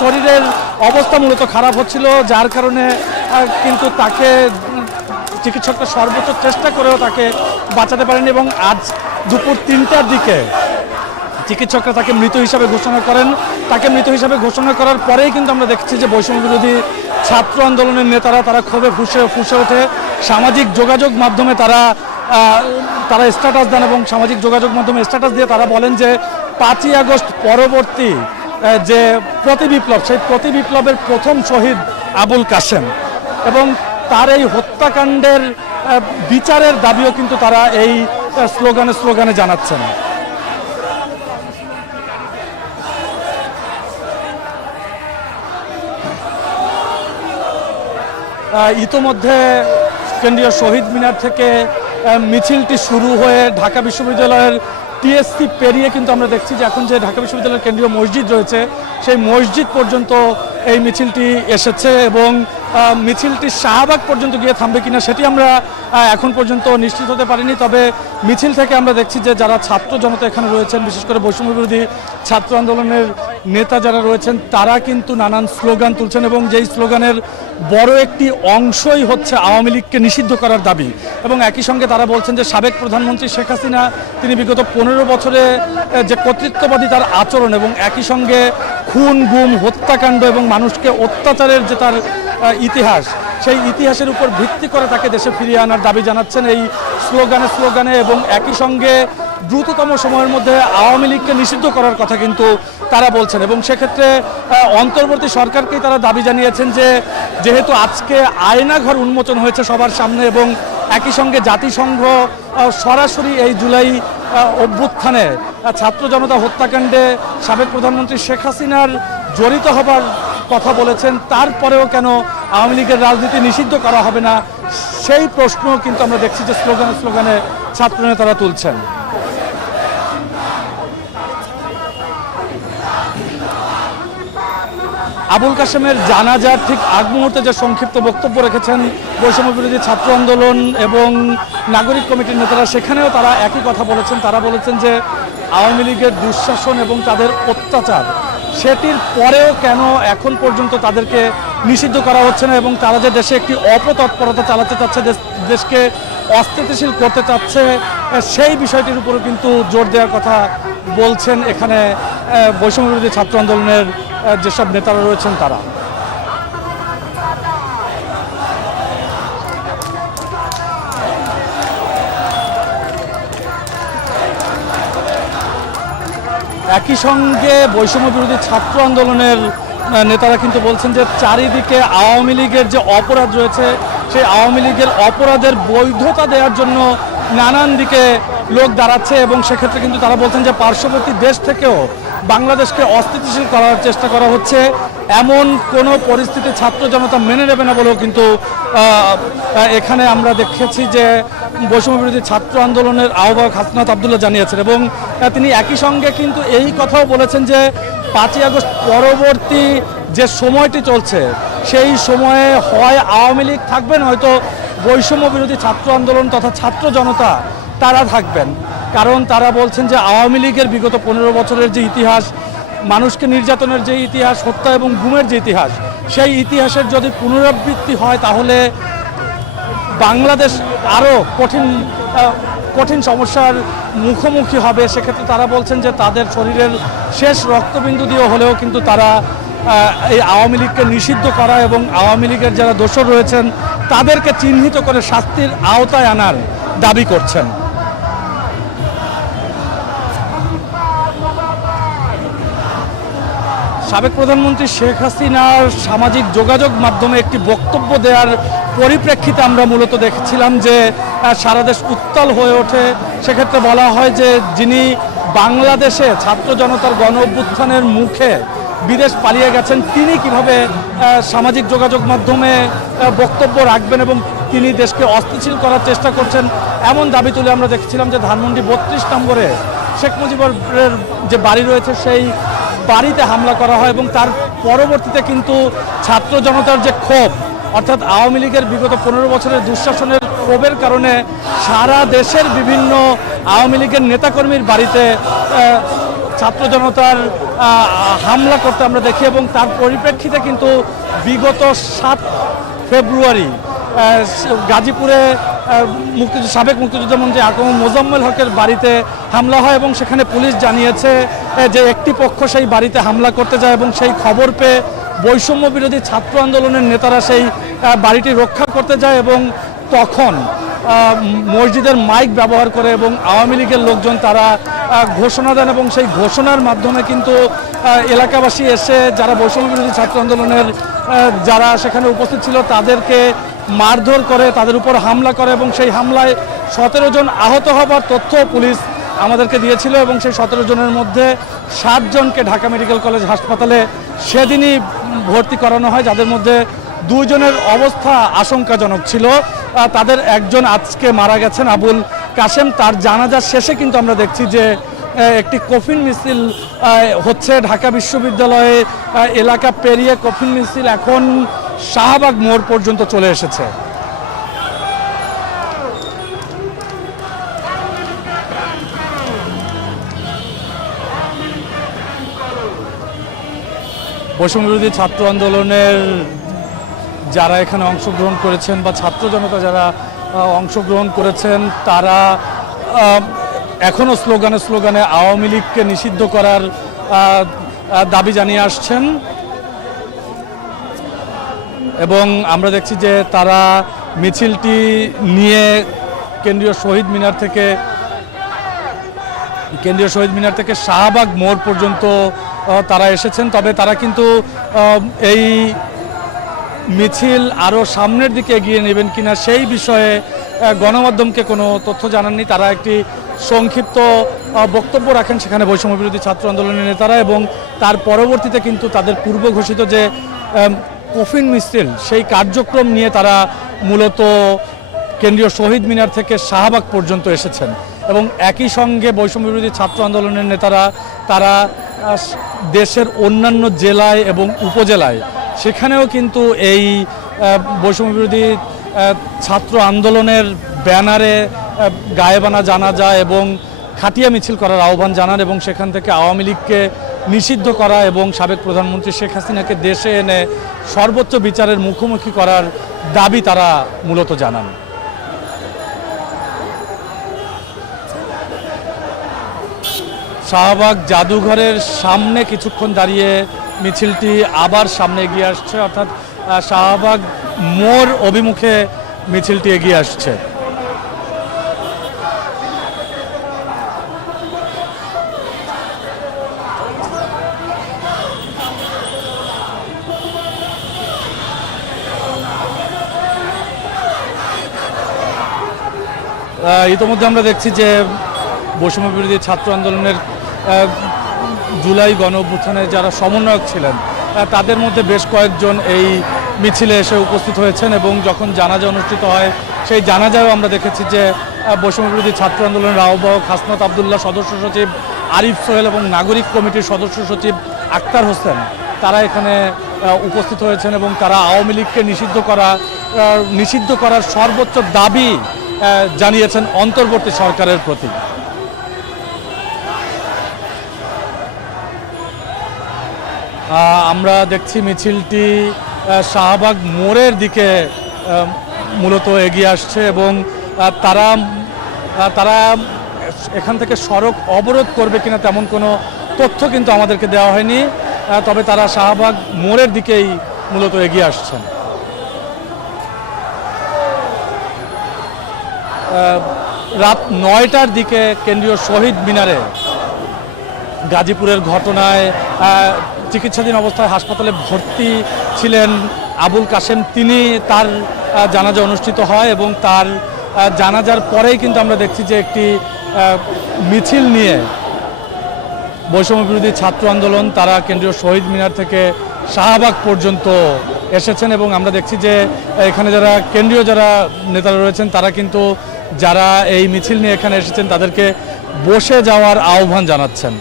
শরীরের অবস্থা মূলত খারাপ হচ্ছিল, যার কারণে কিন্তু তাকে চিকিৎসকরা সর্বোচ্চ চেষ্টা করেও তাকে বাঁচাতে পারেনি, এবং আজ দুপুর 3টার দিকে চিকিৎসকরা তাকে মৃত হিসাবে ঘোষণা করেন। তাকে মৃত হিসাবে ঘোষণা করার পরেই কিন্তু আমরা দেখছি যে বৈষম্য বিরোধী ছাত্র আন্দোলনের নেতারা তারা ক্ষোভে ফুঁসে ওঠে। সামাজিক যোগাযোগ মাধ্যমে তারা স্ট্যাটাস দেন, এবং সামাজিক যোগাযোগ মাধ্যমে স্ট্যাটাস দিয়ে তারা বলেন যে 5ই আগস্ট পরবর্তী যে প্রতিবিপ্লব, সেই প্রতিবিপ্লবের প্রথম শহীদ আবুল কাশেম, এবং তার এই হত্যাকাণ্ডের বিচারের দাবিও কিন্তু তারা এই স্লোগানে জানাচ্ছেন। ইতোমধ্যে কেন্দ্রীয় শহীদ মিনার থেকে মিছিলটি শুরু হয়ে ঢাকা বিশ্ববিদ্যালয়ের টিএসসি পেরিয়ে কিন্তু আমরা দেখছি যে এখন যে ঢাকা বিশ্ববিদ্যালয়ের কেন্দ্রীয় মসজিদ রয়েছে সেই মসজিদ পর্যন্ত এই মিছিলটি এসেছে, এবং মিছিলটি শাহবাগ পর্যন্ত গিয়ে থামবে কিনা সেটি আমরা এখন পর্যন্ত নিশ্চিত হতে পারিনি। তবে মিছিল থেকে আমরা দেখছি যে যারা ছাত্র জনতা এখানে রয়েছেন, বিশেষ করে বৈষম্য বিরোধী ছাত্র আন্দোলনের নেতা যারা রয়েছেন, তারা কিন্তু নানান স্লোগান তুলছেন, এবং যেই স্লোগানের বড় একটি অংশই হচ্ছে আওয়ামী লীগকে নিষিদ্ধ করার দাবি। এবং একই সঙ্গে তারা বলছেন যে সাবেক প্রধানমন্ত্রী শেখ হাসিনা তিনি বিগত 15 বছরে যে কর্তৃত্ববাদী তার আচরণ, এবং একই সঙ্গে খুন গুম হত্যাকাণ্ড এবং মানুষকে অত্যাচারের যে তার ইতিহাস, সেই ইতিহাসের উপর ভিত্তি করে তাকে দেশে ফিরিয়ে আনার দাবি জানাচ্ছেন এই স্লোগানে, এবং একই সঙ্গে দ্রুততম সময়ের মধ্যে আওয়ামী লীগকে নিষিদ্ধ করার কথা কিন্তু তারা বলছেন। এবং সেক্ষেত্রে অন্তর্বর্তী সরকারকেই তারা দাবি জানিয়েছেন যে যেহেতু আজকে আয়নাঘর উন্মোচন হয়েছে সবার সামনে, এবং একই সঙ্গে জাতিসংঘ সরাসরি এই জুলাই অভ্যুত্থানে ছাত্র জনতা হত্যাকাণ্ডে সাবেক প্রধানমন্ত্রী শেখ হাসিনার জড়িত হবার কথা বলেছেন, তারপরেও কেন আওয়ামী লীগের রাজনীতি নিষিদ্ধ করা হবে না, সেই প্রশ্ন কিন্তু আমরা দেখছি যে স্লোগানে ছাত্র নেতারা তুলছেন। আবুল কাশেমের জানাজার ঠিক আগ মুহূর্তে যে সংক্ষিপ্ত বক্তব্য রেখেছেন বৈষম্য বিরোধী ছাত্র আন্দোলন এবং নাগরিক কমিটির নেতারা, সেখানেও তারা একই কথা বলেছেন। তারা বলেছেন যে আওয়ামী লীগের দুঃশাসন এবং তাদের অত্যাচার, সেটির পরেও কেন এখন পর্যন্ত তাদেরকে নিষিদ্ধ করা হচ্ছে না, এবং তারা যে দেশে একটি অপতৎপরতা চালাতে চাচ্ছে, দেশকে অস্থিতিশীল করতে চাচ্ছে, সেই বিষয়টির উপরও কিন্তু জোর দেওয়ার কথা বলছেন এখানে বৈষম্য বিরোধী ছাত্র আন্দোলনের যেসব নেতারা রয়েছেন তারা। একই সঙ্গে বৈষম্য বিরোধী ছাত্র আন্দোলনের নেতারা কিন্তু বলছেন যে চারিদিকে আওয়ামী লীগের যে অপরাধ রয়েছে সেই আওয়ামী লীগের অপরাধের বৈধতা দেওয়ার জন্য নানান দিকে লোক দাঁড়াচ্ছে এবং সেক্ষেত্রে কিন্তু তারা বলছেন যে পার্শ্ববর্তী দেশ থেকেও বাংলাদেশকে অস্থিতিশীল করার চেষ্টা করা হচ্ছে, এমন কোনো পরিস্থিতি ছাত্র জনতা মেনে নেবে না বলেও কিন্তু এখানে আমরা দেখেছি যে বৈষম্য বিরোধী ছাত্র আন্দোলনের আহ্বায়ক হাসনাত আব্দুল্লাহ জানিয়েছেন এবং তিনি একই সঙ্গে কিন্তু এই কথাও বলেছেন যে 5ই আগস্ট পরবর্তী যে সময়টি চলছে সেই সময়ে হয় আওয়ামী লীগ থাকবেন, হয়তো বৈষম্য বিরোধী ছাত্র আন্দোলন তথা ছাত্র জনতা তারা থাকবেন। কারণ তারা বলছেন যে আওয়ামী লীগের বিগত 15 বছরের যে ইতিহাস, মানুষকে নির্যাতনের যে ইতিহাস, হত্যা এবং গুমের যে ইতিহাস, সেই ইতিহাসের যদি পুনরাবৃত্তি হয় তাহলে বাংলাদেশ আরও কঠিন সমস্যার মুখোমুখি হবে। সেক্ষেত্রে তারা বলছেন যে তাদের শরীরের শেষ রক্তবিন্দু দিয়ে হলেও কিন্তু তারা এই আওয়ামী লীগকে নিষিদ্ধ করা এবং আওয়ামী লীগের যারা দোষর রয়েছেন তাদেরকে চিহ্নিত করে শাস্তির আওতায় আনার দাবি করছেন। সাবেক প্রধানমন্ত্রী শেখ হাসিনার সামাজিক যোগাযোগ মাধ্যমে একটি বক্তব্য দেওয়ার পরিপ্রেক্ষিতে আমরা মূলত দেখেছিলাম যে সারা দেশ উত্তাল হয়ে ওঠে। সেক্ষেত্রে বলা হয় যে যিনি বাংলাদেশে ছাত্র জনতার গণ অভ্যুত্থানের মুখে বিদেশ পালিয়ে গেছেন তিনি কিভাবে সামাজিক যোগাযোগ মাধ্যমে বক্তব্য রাখবেন এবং তিনি দেশকে অস্থিতিশীল করার চেষ্টা করছেন, এমন দাবি তুলে আমরা দেখেছিলাম যে ধানমন্ডি 32 নম্বরে শেখ মুজিবের যে বাড়ি রয়েছে সেই বাড়িতে হামলা করা হয় এবং তার পরবর্তীতে কিন্তু ছাত্র জনতার যে ক্ষোভ, অর্থাৎ আওয়ামী লীগের বিগত 15 বছরের দুঃশাসনের ক্ষোভের কারণে সারা দেশের বিভিন্ন আওয়ামী লীগের নেতাকর্মীর বাড়িতে ছাত্র জনতার হামলা করতে আমরা দেখি এবং তার পরিপ্রেক্ষিতে কিন্তু বিগত 7 ফেব্রুয়ারি গাজীপুরে সাবেক মুক্তিযোদ্ধা মন্ত্রী আকম মোজাম্মেল হকের বাড়িতে হামলা হয় এবং সেখানে পুলিশ জানিয়েছে যে একটি পক্ষ সেই বাড়িতে হামলা করতে যায় এবং সেই খবর পেয়ে বৈষম্য বিরোধী ছাত্র আন্দোলনের নেতারা সেই বাড়িটি রক্ষা করতে যায় এবং তখন মসজিদের মাইক ব্যবহার করে এবং আওয়ামী লীগের লোকজন তারা ঘোষণা দেন এবং সেই ঘোষণার মাধ্যমে কিন্তু এলাকাবাসী এসে যারা বৈষম্য বিরোধী ছাত্র আন্দোলনের যারা সেখানে উপস্থিত ছিল তাদেরকে মারধর করে, তাদের উপর হামলা করে এবং সেই হামলায় 17 জন আহত হবার তথ্য পুলিশ আমাদেরকে দিয়েছিল এবং সেই 17 জনের মধ্যে 7 জনকে ঢাকা মেডিকেল কলেজ হাসপাতালে সেদিনই ভর্তি করানো হয়, যাদের মধ্যে 2 জনের অবস্থা আশঙ্কাজনক ছিল। তাদের একজন আজকে মারা গেছেন আবুল কাশেম। তার জানাজার শেষে কিন্তু আমরা দেখছি যে একটি কফিন মিছিল হচ্ছে ঢাকা বিশ্ববিদ্যালয়ে এলাকা পেরিয়ে কফিন মিছিল এখন শাহবাগ মোড় পর্যন্ত চলে এসেছে। বৈষম্য বিরোধী ছাত্র আন্দোলনের যারা এখানে অংশগ্রহণ করেছেন বা ছাত্র জনতা যারা অংশগ্রহণ করেছেন তারা এখনও স্লোগানে আওয়ামী লীগকে নিষিদ্ধ করার দাবি জানিয়ে আসছেন এবং আমরা দেখছি যে তারা মিছিলটি নিয়ে কেন্দ্রীয় শহীদ মিনার থেকে শাহবাগ মোড় পর্যন্ত তারা এসেছেন। তবে তারা কিন্তু এই মিছিল আরও সামনের দিকে এগিয়ে নেবেন কিনা সেই বিষয়ে গণমাধ্যমকে কোনো তথ্য জানাননি। তারা একটি সংক্ষিপ্ত বক্তব্য রাখেন সেখানে বৈষম্য বিরোধী ছাত্র আন্দোলনের নেতারা এবং তার পরবর্তীতে কিন্তু তাদের পূর্ব ঘোষিত যে কফিন মিছিল সেই কার্যক্রম নিয়ে তারা মূলত কেন্দ্রীয় শহীদ মিনার থেকে শাহবাগ পর্যন্ত এসেছেন এবং একই সঙ্গে বৈষম্য বিরোধী ছাত্র আন্দোলনের নেতারা তারা দেশের অন্যান্য জেলায় এবং উপজেলায় সেখানেও কিন্তু এই বৈষম্য বিরোধী ছাত্র আন্দোলনের ব্যানারে গায়েবানা জানাজা এবং খাটিয়া মিছিল করার আহ্বান জানান এবং সেখান থেকে আওয়ামী লীগকে নিষিদ্ধ করা এবং সাবেক প্রধানমন্ত্রী শেখ হাসিনাকে দেশে এনে সর্বোচ্চ বিচারের মুখোমুখি করার দাবি তারা মূলত জানান। শাহবাগ জাদুঘরের সামনে কিছুক্ষণ দাঁড়িয়ে মিছিলটি আবার সামনে এগিয়ে আসছে, অর্থাৎ শাহবাগ মোড় অভিমুখে মিছিলটি এগিয়ে আসছে। ইতোমধ্যে আমরা দেখছি যে বৈষম্য বিরোধী ছাত্র আন্দোলনের জুলাই গণ অভ্যুত্থানের যারা সমন্বয়ক ছিলেন তাদের মধ্যে বেশ কয়েকজন এই মিছিলে এসে উপস্থিত হয়েছেন এবং যখন জানাজা অনুষ্ঠিত হয় সেই জানাজায়ও আমরা দেখেছি যে বৈষম্য বিরোধী ছাত্র আন্দোলনের আহ্বায়ক হাসনাত আবদুল্লাহ, সদস্য সচিব আরিফ সোহেল এবং নাগরিক কমিটির সদস্য সচিব আক্তার হোসেন তারা এখানে উপস্থিত হয়েছেন এবং তারা আওয়ামী লীগকে নিষিদ্ধ করার সর্বোচ্চ দাবি জানিয়েছেন অন্তর্বর্তী সরকারের প্রতি। আমরা দেখছি মিছিলটি শাহবাগ মোড়ের দিকে মূলত এগিয়ে আসছে এবং তারা এখান থেকে সড়ক অবরোধ করবে কিনা তেমন কোনো তথ্য কিন্তু আমাদেরকে দেওয়া হয়নি, তবে তারা শাহবাগ মোড়ের দিকেই মূলত এগিয়ে আসছেন। রাত 9টার দিকে কেন্দ্রীয় শহীদ মিনারে গাজীপুরের ঘটনায় চিকিৎসাধীন অবস্থায় হাসপাতালে ভর্তি ছিলেন আবুল কাশেম, তার জানাজা অনুষ্ঠিত হয় এবং তার জানাজার পরেই কিন্তু আমরা দেখছি যে একটি মিছিল নিয়ে বৈষম্য বিরোধী ছাত্র আন্দোলন তারা কেন্দ্রীয় শহীদ মিনার থেকে শাহবাগ পর্যন্ত এসেছেন এবং আমরা দেখছি যে এখানে কেন্দ্রীয় যারা নেতারা রয়েছেন তারা কিন্তু যারা এই মিছিল নিয়ে এখানে এসেছেন তাদেরকে বসে যাওয়ার আহ্বান জানাচ্ছেন।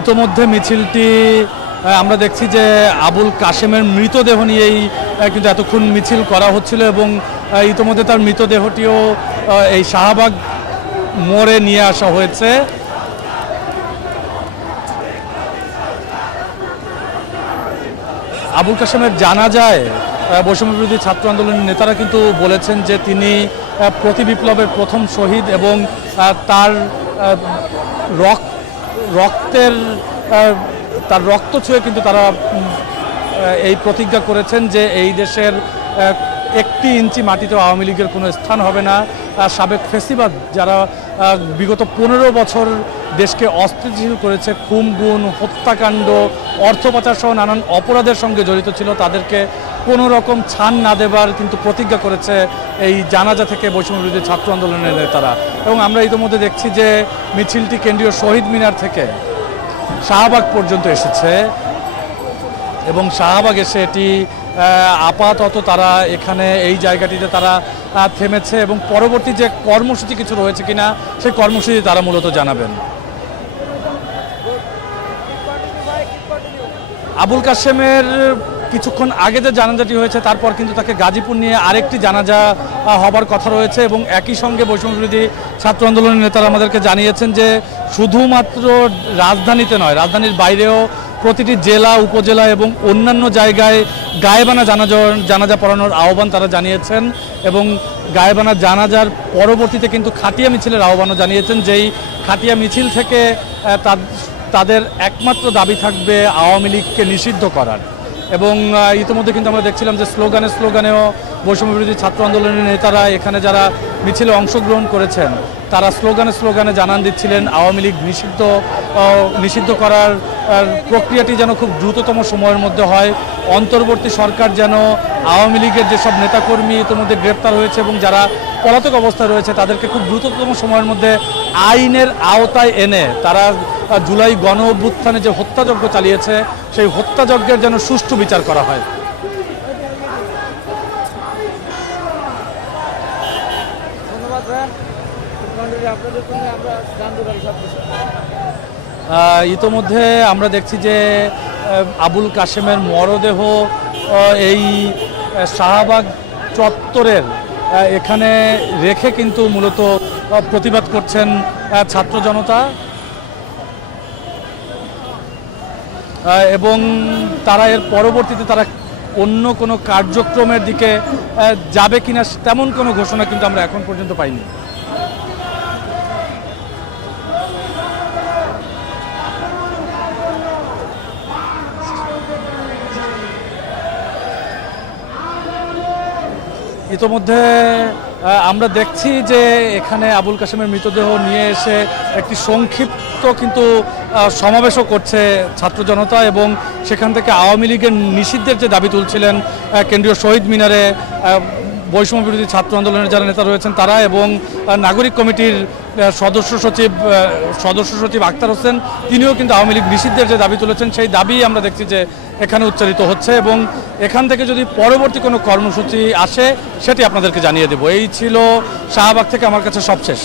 ইতোমধ্যে মিছিলটি আমরা দেখছি যে আবুল কাশেমের মৃতদেহ নিয়েই কিন্তু এতক্ষণ মিছিল করা হচ্ছিল এবং ইতোমধ্যে তার মৃতদেহটিও এই শাহবাগ মোড়ে নিয়ে আসা হয়েছে। আবুল কাশেমের জানাজায় বৈষম্য বিরোধী ছাত্র আন্দোলনের নেতারা কিন্তু বলেছেন যে তিনি প্রতি বিপ্লবের প্রথম শহীদ এবং তার রক্ত ছুঁয়ে কিন্তু তারা এই প্রতিজ্ঞা করেছেন যে এই দেশের 1 ইঞ্চি মাটিতেও আওয়ামী লীগের কোনো স্থান হবে না। সাবেক ফেসিবাদ যারা বিগত 15 বছর দেশকে অস্থিতিশীল করেছে, খুন গুম, হত্যাকাণ্ড, অর্থ পাচার সহ নানান অপরাধের সঙ্গে জড়িত ছিল, তাদেরকে কোনো রকম ছাড় না দেবার কিন্তু প্রতিজ্ঞা করেছে এই জানাজা থেকে বৈষম্য বিরোধী ছাত্র আন্দোলনের নেতারা। এবং আমরা ইতিমধ্যে দেখছি যে মিছিলটি কেন্দ্রীয় শহীদ মিনার থেকে শাহবাগ পর্যন্ত এসেছে এবং শাহবাগ এসে এটি আপাতত তারা এখানে এই জায়গাটিতে তারা থেমেছে এবং পরবর্তী যে কর্মসূচি কিছু রয়েছে কিনা সেই কর্মসূচি তারা মূলত জানাবেন। আবুল কাশেমের কিছুক্ষণ আগে যে জানাজাটি হয়েছে তারপর কিন্তু তাকে গাজীপুর নিয়ে আরেকটি জানাজা হবার কথা রয়েছে এবং একই সঙ্গে বৈষম্য বিরোধী ছাত্র আন্দোলনের নেতারা আমাদেরকে জানিয়েছেন যে শুধুমাত্র রাজধানীতে নয়, রাজধানীর বাইরেও প্রতিটি জেলা, উপজেলা এবং অন্যান্য জায়গায় গায়েবানা জানাজা পড়ানোর আহ্বান তারা জানিয়েছেন এবং গায়েবানা জানাজার পরবর্তীতে কিন্তু খাটিয়া মিছিলের আহ্বানও জানিয়েছেন, যেই খাটিয়া মিছিল থেকে তাদের একমাত্র দাবি থাকবে আওয়ামী লীগকে নিষিদ্ধ করার। এবং ইতিমধ্যে কিন্তু আমরা দেখছিলাম যে স্লোগানেও বৈষম্য বিরোধী ছাত্র আন্দোলনের নেতারা এখানে যারা মিছিলে অংশগ্রহণ করেছেন তারা স্লোগানে জানান দিচ্ছিলেন আওয়ামী লীগ নিষিদ্ধ করার প্রক্রিয়াটি যেন খুব দ্রুততম সময়ের মধ্যে হয়, অন্তর্বর্তী সরকার যেন আওয়ামী লীগের যেসব নেতাকর্মী ইতিমধ্যে গ্রেপ্তার হয়েছে এবং যারা পলাতক অবস্থায় রয়েছে তাদেরকে খুব দ্রুততম সময়ের মধ্যে আইনের আওতায় এনে তারা জুলাই গণ অভ্যুত্থানে যে হত্যাযজ্ঞ চালিয়েছে সেই হত্যাযজ্ঞের যেন সুষ্ঠু বিচার করা হয়। ইতোমধ্যে আমরা দেখছি যে আবুল কাশেমের মরদেহ এই শাহবাগ চত্বরের এখানে রেখে কিন্তু মূলত প্রতিবাদ করছেন ছাত্র জনতা এবং তারা এর পরবর্তীতে তারা অন্য কোনো কার্যক্রমের দিকে যাবে কিনা তেমন কোনো ঘোষণা কিন্তু আমরা এখন পর্যন্ত পাইনি। ইতোমধ্যে আমরা দেখছি যে এখানে আবুল কাশেমের মৃতদেহ নিয়ে এসে একটি সংক্ষিপ্ত বৃহত্ত কিন্তু সমাবেশও করছে ছাত্র জনতা, এবং সেখান থেকে আওয়ামী লীগের নিষিদ্ধের যে দাবি তুলছিলেন কেন্দ্রীয় শহীদ মিনারে বৈষম্য বিরোধী ছাত্র আন্দোলনের যারা নেতা রয়েছেন তারা, এবং নাগরিক কমিটির সদস্য সচিব আক্তার হোসেন, তিনিও কিন্তু আওয়ামী লীগ নিষিদ্ধের যে দাবি তুলেছেন সেই দাবি আমরা দেখছি যে এখানে উচ্চারিত হচ্ছে, এবং এখান থেকে যদি পরবর্তী কোনো কর্মসূচি আসে সেটি আপনাদেরকে জানিয়ে দেব। এই ছিল শাহবাগ থেকে আমার কাছে সবশেষ।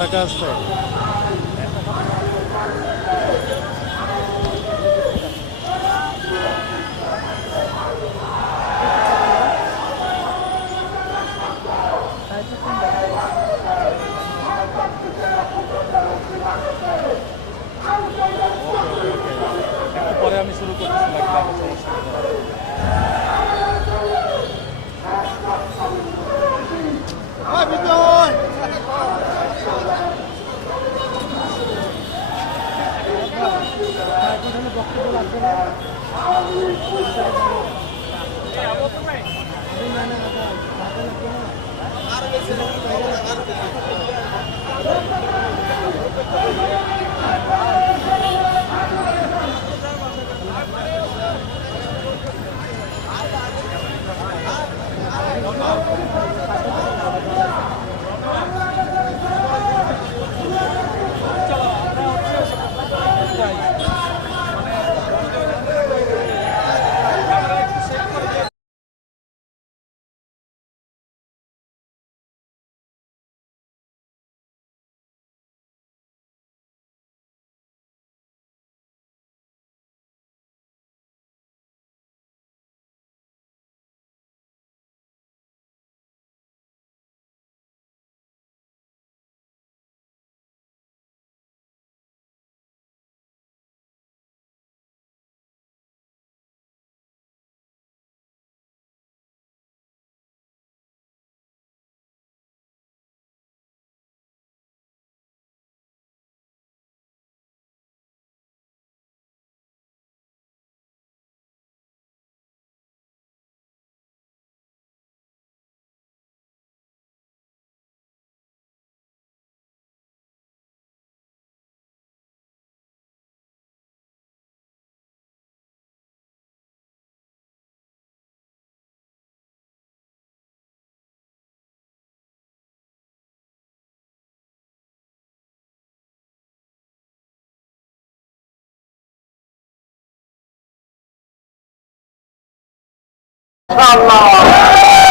টাকা আছে।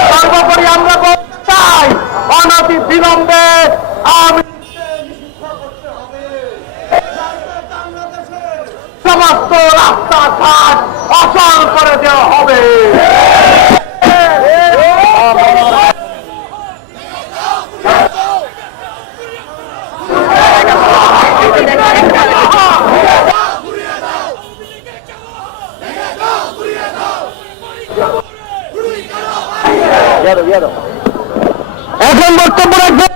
সর্বোপরি আমরা বলতে চাই অনতি বিলম্বে আওয়ামী সমস্ত রাস্তাঘাট অচল করে দেওয়া হবে। এখন বক্তব্য রাখবেন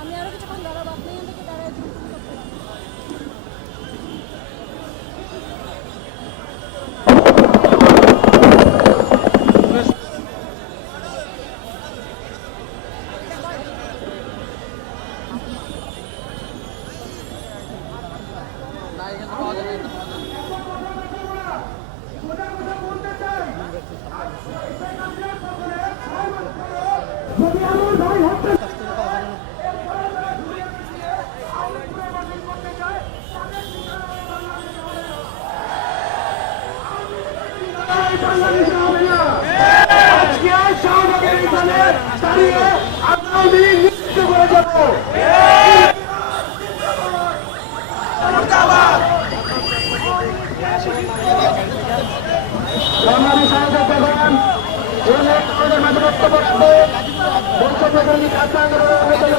আমি আরো কিছুক্ষণ দাঁড়াবো, আপনি এখান থেকে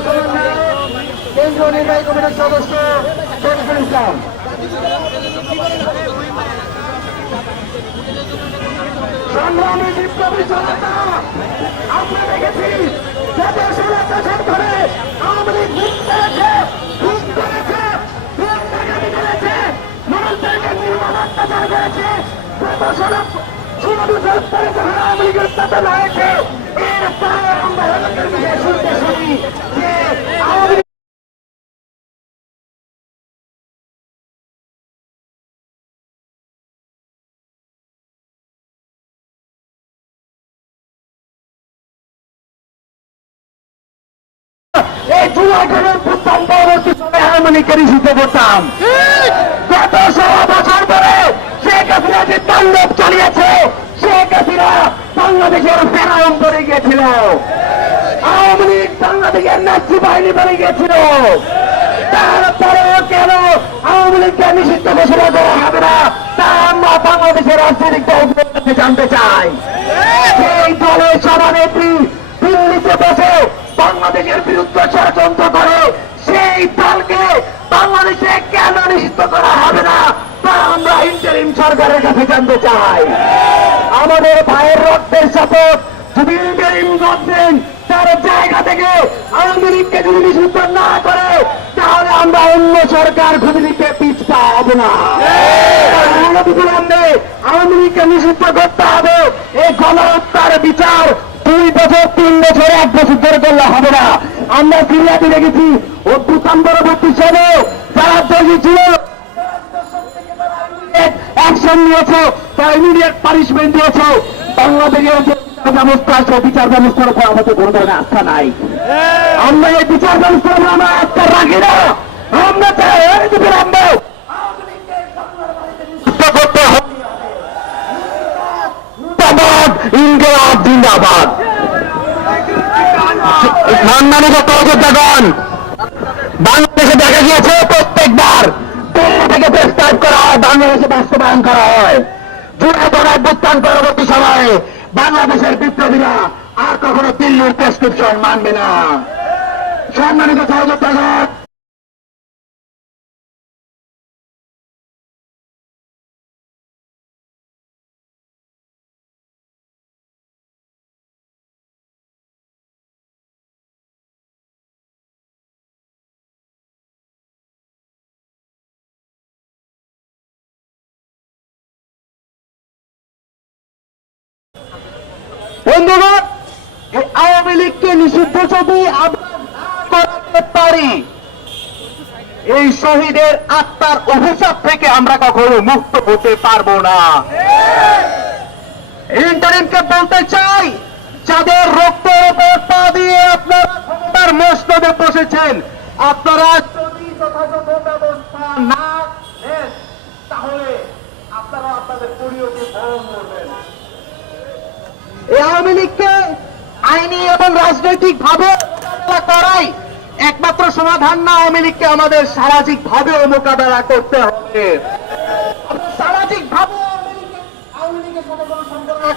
দাঁড়ায় কেন্দ্রীয় নির্বাহী কমিটির সদস্য শরীফুল ইসলাম। সংগ্রামী বিপ্লবী জনতা, আমরা দেখেছি গত 16 দশক ধরে আওয়ামী লীগ ঘুষ করেছে, ঘুষ করেছে, ঘুষ ডাকাতি করেছে, মানুষদেরকে নির্মম অত্যাচার করেছে। গত 16 বছর ধরে যখন আওয়ামী লীগের পতন হয়েছে, এরপরে আমরা অনেকের মুখে শুনতে শুনি যে আওয়ামী এই জুলাই গণের প্রথম পরবর্তী সময় আওয়ামী লীগের ইস্যুতে করতাম। গত 16 বছর ধরে শেখ হাসিনা যে তাণ্ডব চালিয়েছে, শেখ হাসিনা বাংলাদেশের ফেরাউন করে গিয়েছিল, আওয়ামী লীগ বাংলাদেশের নাৎসি বাহিনী বলে গিয়েছিল। তারপরেও কেন আওয়ামী লীগকে নিষিদ্ধ ঘোষণা করা হবে না তা আমরা বাংলাদেশের রাজনৈতিক দলগুলোকে জানতে চাই। সেই দলের সভানেত্রী দিল্লিতে বসে বাংলাদেশের বিরুদ্ধে ষড়যন্ত্র করে, সেই দলকে বাংলাদেশে কেন নিষিদ্ধ করা হবে না তা আমরা ইন্টারিম সরকারের কাছে জানতে চাই। আমাদের ভাইয়ের রক্তের শপথ যদি ইন্টারিম গভর্নমেন্ট তার জায়গা থেকে আওয়ামী লীগকে যদি নিষিদ্ধ না করে তাহলে আমরা অন্য সরকার খুঁজে পিছপা হব না। অনতিবিলম্বে আওয়ামী লীগকে নিষিদ্ধ করতে হবে। এই গণহত্যার বিচার 2 বছর 3 বছর 1 বছর ধরে করলে হবে না। আমরা সিরিয়াতে দেখেছি অভ্যুত্থান পরবর্তী সময়ে যারা দোষী ছিল অ্যাকশন নিয়েছে, তারা ইমিডিয়েট পানিশমেন্ট দিয়েছে। বাংলাদেশের যে ব্যবস্থা আছে, বিচার ব্যবস্থার উপর আমাদের কোনো ধরনের আস্থা নাই। আমরা এই বিচার ব্যবস্থার উপর আমরা আস্থা রাখি না। আমরা চাই অনতিবিলম্বে করতে হবে। ইনকিলাব জিন্দাবাদ। সম্মানিত দর্শকগণ, বাংলাদেশে দেখা গিয়েছে প্রত্যেকবার দিল্লি থেকে প্রস্তাব করা হয়, বাংলাদেশে বাস্তবায়ন করা হয়। জুলাই গণঅভ্যুত্থান পরবর্তী সময়ে বাংলাদেশের বিপ্লবীরা আর কখনো দিল্লির প্রেসক্রিপশন মানবে না। সম্মানিত সহযোগিতাগণ, বন্ধুগণ, এই আওয়ামী লীগকে নিষিদ্ধ যদি আমরা করতে পারি, এই শহীদের আত্মার অভিশাপ থেকে আমরা কখনো মুক্ত হতে পারবো না। ইন্টারিমকে বলতে চাই, যাদের রক্তের উপর পা দিয়ে আপনার ক্ষমতার মস্তদে আইনি এবং রাজনৈতিক ভাবে মোকাবেলা করাই একমাত্র সমাধান না, আওয়ামী লীগকে আমাদের সামাজিক ভাবেও মোকাবেলা করতে হবে।